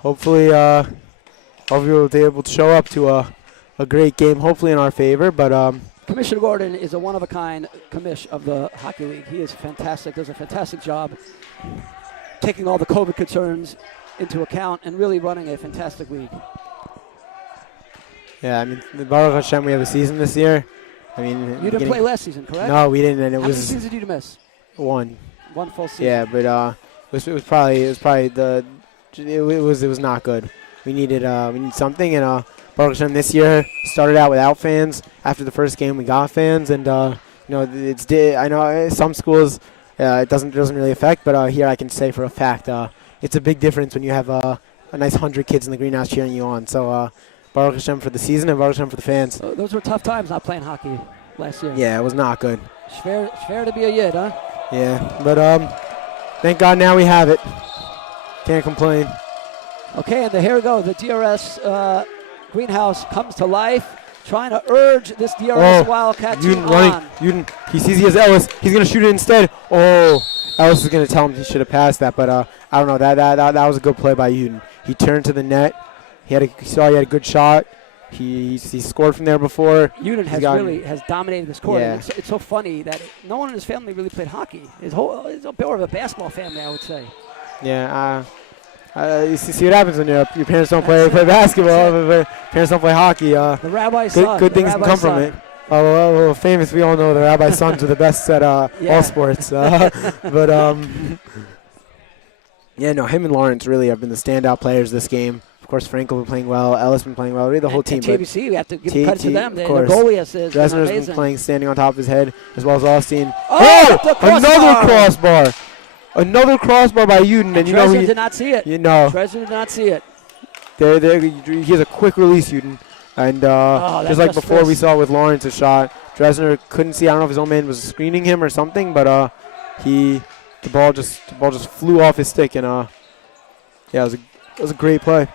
Hopefully we'll be able to show up to a great game, hopefully in our favor. But Commissioner Gordon is a one-of-a-kind commish of the hockey league. He is fantastic, does a fantastic job taking all the COVID concerns into account and really running a fantastic league. Yeah, I mean, Baruch Hashem, we have a season this year. I mean, you didn't play last season, correct? No, we didn't, and it How was. How many seasons did you miss? One. One full season. Yeah, but it was not good. We need something, and Baruch Hashem this year started out without fans. After the first game, we got fans, and I know some schools it doesn't really affect, but here I can say for a fact it's a big difference when you have a nice 100 kids in the greenhouse cheering you on. So. Baruch Hashem for the season and Baruch Hashem for the fans. Those were tough times not playing hockey last year. Yeah, it was not good. Fair to be a Yid, huh? Yeah, but thank God now we have it. Can't complain. Okay, and here we go. The DRS greenhouse comes to life, trying to urge this DRS Wildcat team on. He sees he has Ellis. He's going to shoot it instead. Oh, Ellis is going to tell him he should have passed that, but I don't know. That was a good play by Uden. He turned to the net. He had a good shot. He scored from there before. Uden has dominated this court. Yeah. It's so funny that no one in his family really played hockey. He's a bit of a basketball family, I would say. Yeah. You see what happens when your parents don't play basketball. But parents don't play hockey. The rabbi's son. Good things can come from it. Oh, well, famous. We all know the rabbi's sons are the best at all sports. Him and Lawrence really have been the standout players this game. Of course, Frankel been playing well. Ellis been playing well. Really, the whole team. TBC, we have to give credit to them. Their goalie has been Dresner's amazing. been playing standing on top of his head, as well as Austin. Another crossbar! Another crossbar by Uden. And Dresner did not see it. Dresner did not see it. He has a quick release, Uden. And just like before we saw with Lawrence's shot, Dresner couldn't see. I don't know if his own man was screening him or something, but the ball just flew off his stick, and it was a great play.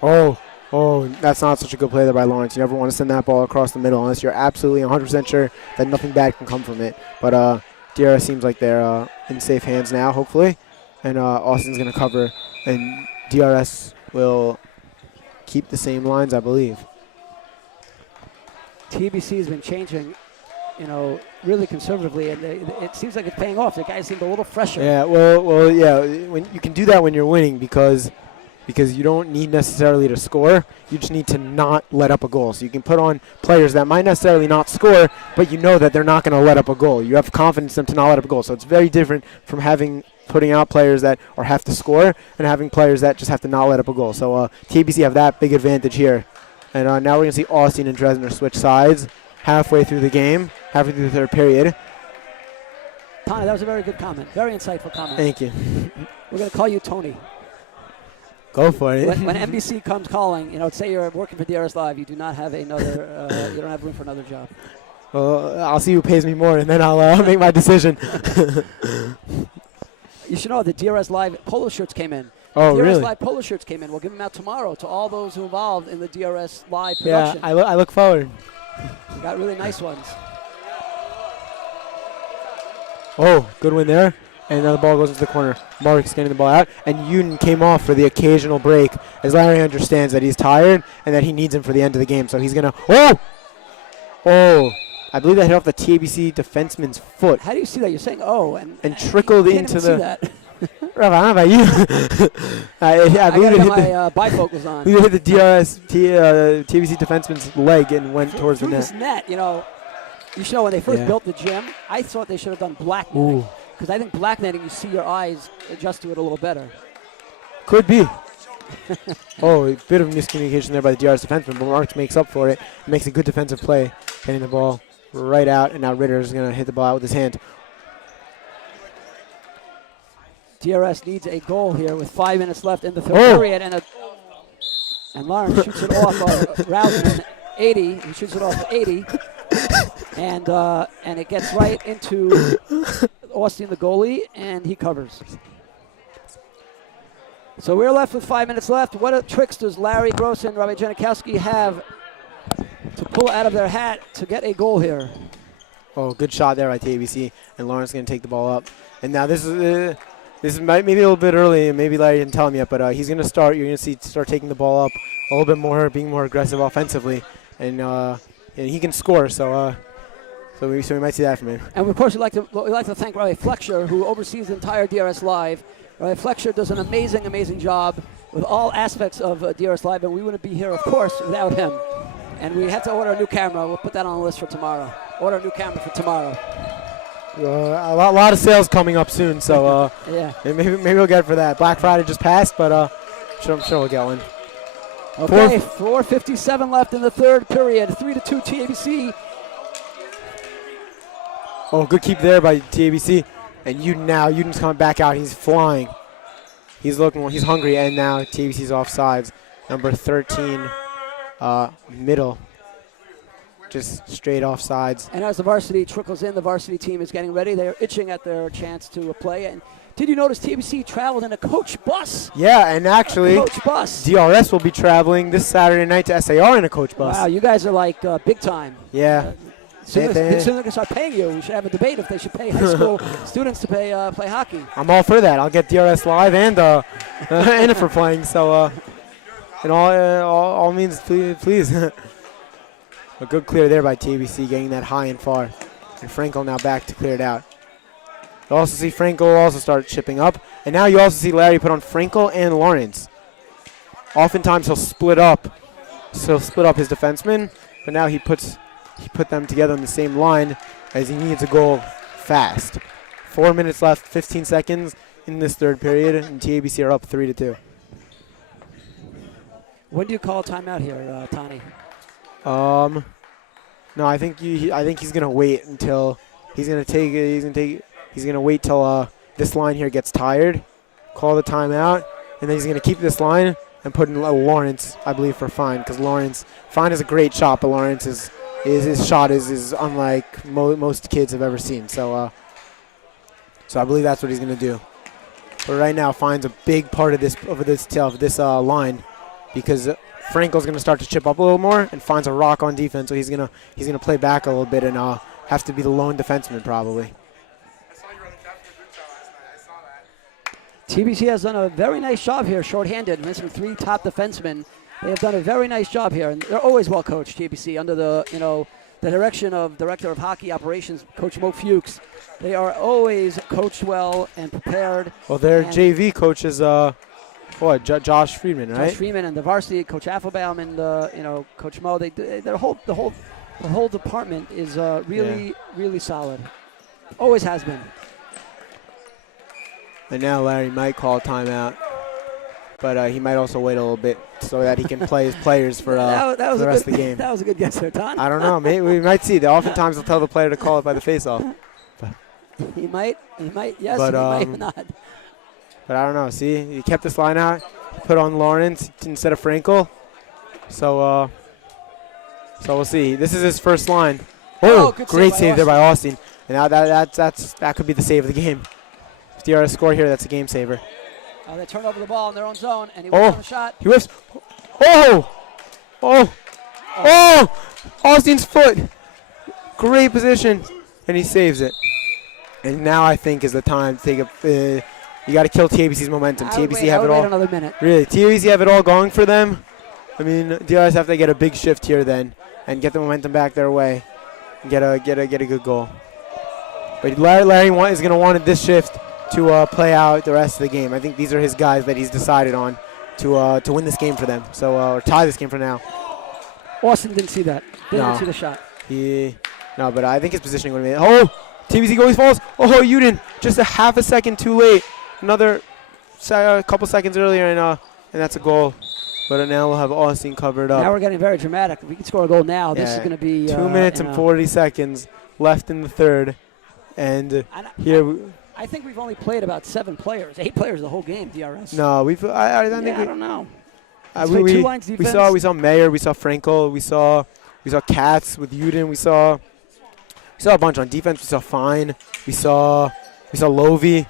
Oh, that's not such a good play there by Lawrence. You never want to send that ball across the middle unless you're absolutely 100% sure that nothing bad can come from it. But DRS seems like they're in safe hands now, hopefully. And Austin's going to cover, and DRS will keep the same lines, I believe. TBC has been changing, really conservatively, and it seems like it's paying off. The guys seem a little fresher. Yeah, well, yeah. When you can do that when you're winning because you don't need necessarily to score. You just need to not let up a goal. So you can put on players that might necessarily not score, but you know that they're not going to let up a goal. You have confidence in them to not let up a goal. So it's very different from putting out players that have to score and having players that just have to not let up a goal. So TABC have that big advantage here. And now we're going to see Austin and Dresner switch sides halfway through the game, halfway through the third period. Tony, that was a very good comment. Very insightful comment. Thank you. We're going to call you Tony. Go for it. When NBC comes calling, say you're working for DRS Live, you do not have another, you don't have room for another job. Well, I'll see who pays me more, and then I'll make my decision. You should know the DRS Live polo shirts came in. Oh, DRS really? Live polo shirts came in. We'll give them out tomorrow to all those who are involved in the DRS Live production. Yeah, I look forward. We got really nice ones. Oh, good win there. And now the ball goes into the corner. Mark's getting the ball out. And Uden came off for the occasional break as Larry understands that he's tired and that he needs him for the end of the game. So he's going to... Oh! I believe that hit off the TABC defenseman's foot. How do you see that? You're saying, oh. And trickled you can't into even the... see that. Rav, I don't know about you. I believe it hit my bifocals on. We hit the DRS TABC defenseman's leg and went towards the net. This net, you should know when they first built the gym, I thought they should have done black netting. Because I think black netting, you see your eyes adjust to it a little better. Could be. A bit of miscommunication there by the DRS defenseman, but Marks makes up for it. Makes a good defensive play, getting the ball right out, and now Ritter's going to hit the ball out with his hand. DRS needs a goal here with 5 minutes left in the third period, and Lawrence shoots it off Rousman 80. He shoots it off 80, and it gets right into Austin, the goalie, and he covers. So we're left with 5 minutes left. What tricks does Larry Gross and Rabbi Janikowski have to pull out of their hat to get a goal here? Oh, good shot there by TABC, and Lawrence going to take the ball up. And now this is maybe a little bit early, and maybe Larry didn't tell him yet, but he's going to start. You're going to start taking the ball up a little bit more, being more aggressive offensively, and he can score. So we might see that from him. And of course, we'd like to thank Riley Flexer, who oversees the entire DRS Live. Riley Flexer does an amazing job with all aspects of DRS Live, and we wouldn't be here, of course, without him. And we have to order a new camera. We'll put that on the list for tomorrow. Order a new camera for tomorrow. A lot of sales coming up soon, so yeah. Maybe we'll get it for that. Black Friday just passed, but I'm sure we'll get one. Okay, 4:57 left in the third period. 3-2 TABC. Oh, good keep there by TABC. And Uden's coming back out. He's flying. He's hungry, and now TABC's offsides. Number 13, middle. Just straight offsides. And as the varsity trickles in, the varsity team is getting ready. They're itching at their chance to play. And did you notice TABC traveled in a coach bus? Yeah, and actually, coach bus. DRS will be traveling this Saturday night to SAR in a coach bus. Wow, you guys are like big time. Yeah. As soon as they can start paying you, we should have a debate if they should pay high school students to play hockey. I'm all for that. I'll get DRS Live and and for playing. So, in all means, please. A good clear there by TABC, getting that high and far. And Frankel now back to clear it out. You also see Frankel also start chipping up. And now you also see Larry put on Frankel and Lawrence. Oftentimes he'll split up. So he'll split up his defensemen. But now he put them together on the same line as he needs a goal fast. 4 minutes left, 15 seconds in this third period. And TABC are up 3-2. When do you call a timeout here, Tani? No, I think he's gonna wait until he's gonna wait till this line here gets tired, call the timeout, and then he's gonna keep this line and put in Lawrence, I believe, for Fine, because Fine is a great shot, but Lawrence his shot is unlike most kids have ever seen. So I believe that's what he's gonna do. But right now, Fine's a big part of this line, because Frankel's going to start to chip up a little more and finds a rock on defense, so he's gonna play back a little bit and have to be the lone defenseman probably. TBC has done a very nice job here, shorthanded, missing 3 top defensemen. They have done a very nice job here, and they're always well coached. TBC under the the direction of Director of Hockey Operations, Coach Mo Fuchs. They are always coached well and prepared. Well, their and JV coach is Josh Friedman, right? Josh Freeman and the varsity coach Affelbaum and Coach Mo. The whole department is really solid. Always has been. And now Larry might call a timeout, but he might also wait a little bit so that he can play his players for the rest of the game. That was a good guess there, Ton. I don't know. Maybe we might see. Oftentimes they'll tell the player to call it by the face-off. He might, yes, But, he might not. But I don't know. See, he kept this line out, put on Lawrence instead of Frankel. So we'll see. This is his first line. Oh, great save there by Austin. And now that could be the save of the game. If DRS score here, that's a game saver. They turn over the ball in their own zone, and he whiffs on a shot. He whiffs. Oh! Austin's foot. Great position, and he saves it. And now I think is the time to take a. You got to kill TABC's momentum. TABC have it all. Another minute. Really, TABC have it all going for them. I mean, DRS have to get a big shift here then, and get the momentum back their way, and get a good goal. But Larry is going to want this shift to play out the rest of the game. I think these are his guys that he's decided on to win this game for them. So or tie this game for now. Austin didn't see that. Didn't see the shot. No, but I think his positioning would have made it. Oh, TBC goalie falls. Oh, Uden just a half a second too late. Another couple seconds earlier, and that's a goal. But now we'll have Austin covered up. Now we're getting very dramatic. If we can score a goal now, this is going to be 2 minutes and 40 seconds left in the third. And I think we've only played about 7 players, 8 players the whole game. DRS. No, I don't know. We saw Mayer, we saw Frankel, we saw Katz with Uden, we saw a bunch on defense. We saw Fine, we saw Lovey.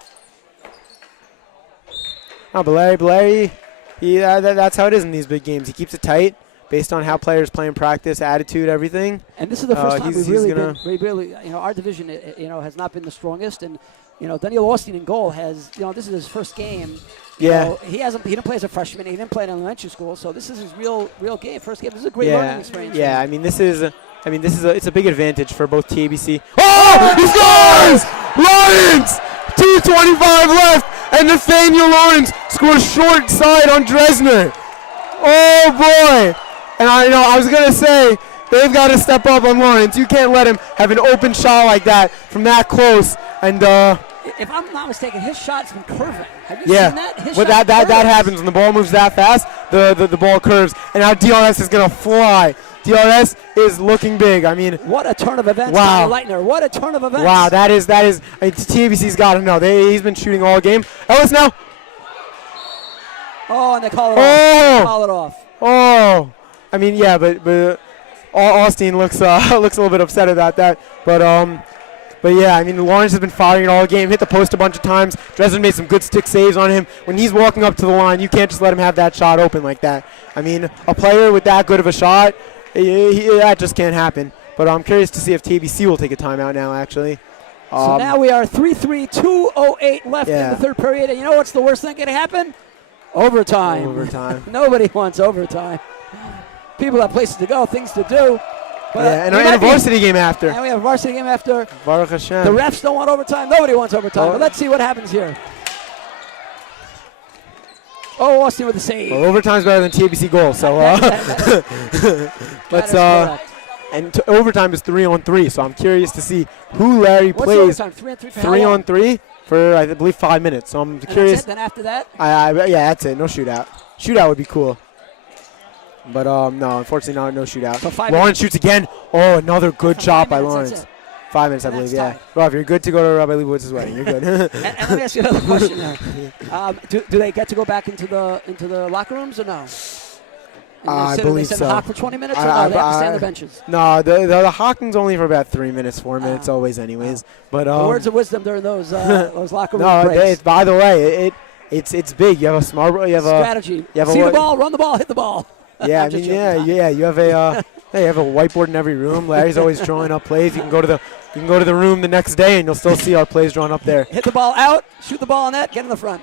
Oh, but Larry, that's how it is in these big games. He keeps it tight based on how players play in practice, attitude, everything. And this is the first time we've really, our division, has not been the strongest. And, Daniel Austin in goal has, this is his first game. He didn't play as a freshman. He didn't play in elementary school. So this is his real game. First game. This is a great learning experience. Yeah, it's a big advantage for both TABC. Oh, he scores! Lawrence! 2:25 left, and Nathaniel Lawrence scores short side on Dresner. Oh boy! And I was gonna say they've got to step up on Lawrence. You can't let him have an open shot like that from that close. And if I'm not mistaken, his shot's been curving. Have you seen that? That happens when the ball moves that fast. The ball curves, and now DRS is gonna fly. DRS is looking big. I mean, what a turn of events, wow. Leitner. What a turn of events. Wow, that is. TABC's got to know. He's been shooting all game. Ellis now. Oh, and they call it off. They call it off. Oh, I mean, yeah, but Austin looks a little bit upset about that. But yeah, I mean, Lawrence has been firing it all game. Hit the post a bunch of times. Dresden made some good stick saves on him. When he's walking up to the line, you can't just let him have that shot open like that. I mean, a player with that good of a shot, that just can't happen. But I'm curious to see if TBC will take a timeout now, actually. So now we are 3-3, 2:08 left in the third period. And you know what's the worst thing that can happen? Overtime. Nobody wants overtime. People have places to go, things to do. But and a varsity game after. And we have a varsity game after. Baruch Hashem. The refs don't want overtime. Nobody wants overtime. But let's see what happens here. Oh, Austin with the save. Well, overtime's better than TABC goals, so let's and overtime is 3-on-3, so I'm curious to see who Larry plays. What's overtime? 3-on-3 for I believe 5 minutes. So I'm curious. Then after that? That's it. No shootout. Shootout would be cool. But no, unfortunately no shootout. So Lawrence shoots again. Oh, another good shot by Lawrence. 5 minutes, I believe, yeah. Rob, you're good to go to Rabbi Leibowitz' wedding. You're good. and let me ask you another question now. Do they get to go back into the locker rooms or no? I believe so. They so. Hawk for 20 minutes or no? They have to stay on the benches? No, the hocking's only for about 3 minutes, 4 minutes, always anyways. But words of wisdom during those locker room breaks. By the way, it's big. You have a smart, strategy. See the ball, run the ball, hit the ball. Yeah, I mean, you have a whiteboard in every room. Larry's always drawing up plays. You can go to the room the next day and you'll still see our plays drawn up there. Hit the ball out, shoot the ball on net, get in the front.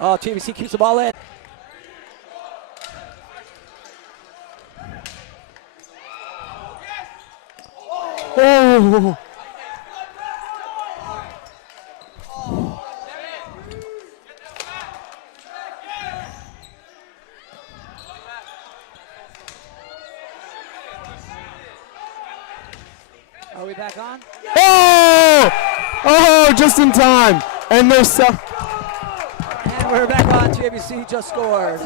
Oh, TBC keeps the ball in. Oh! Are we back on? Oh! Oh, just in time. And there's And we're back on. TABC just scored.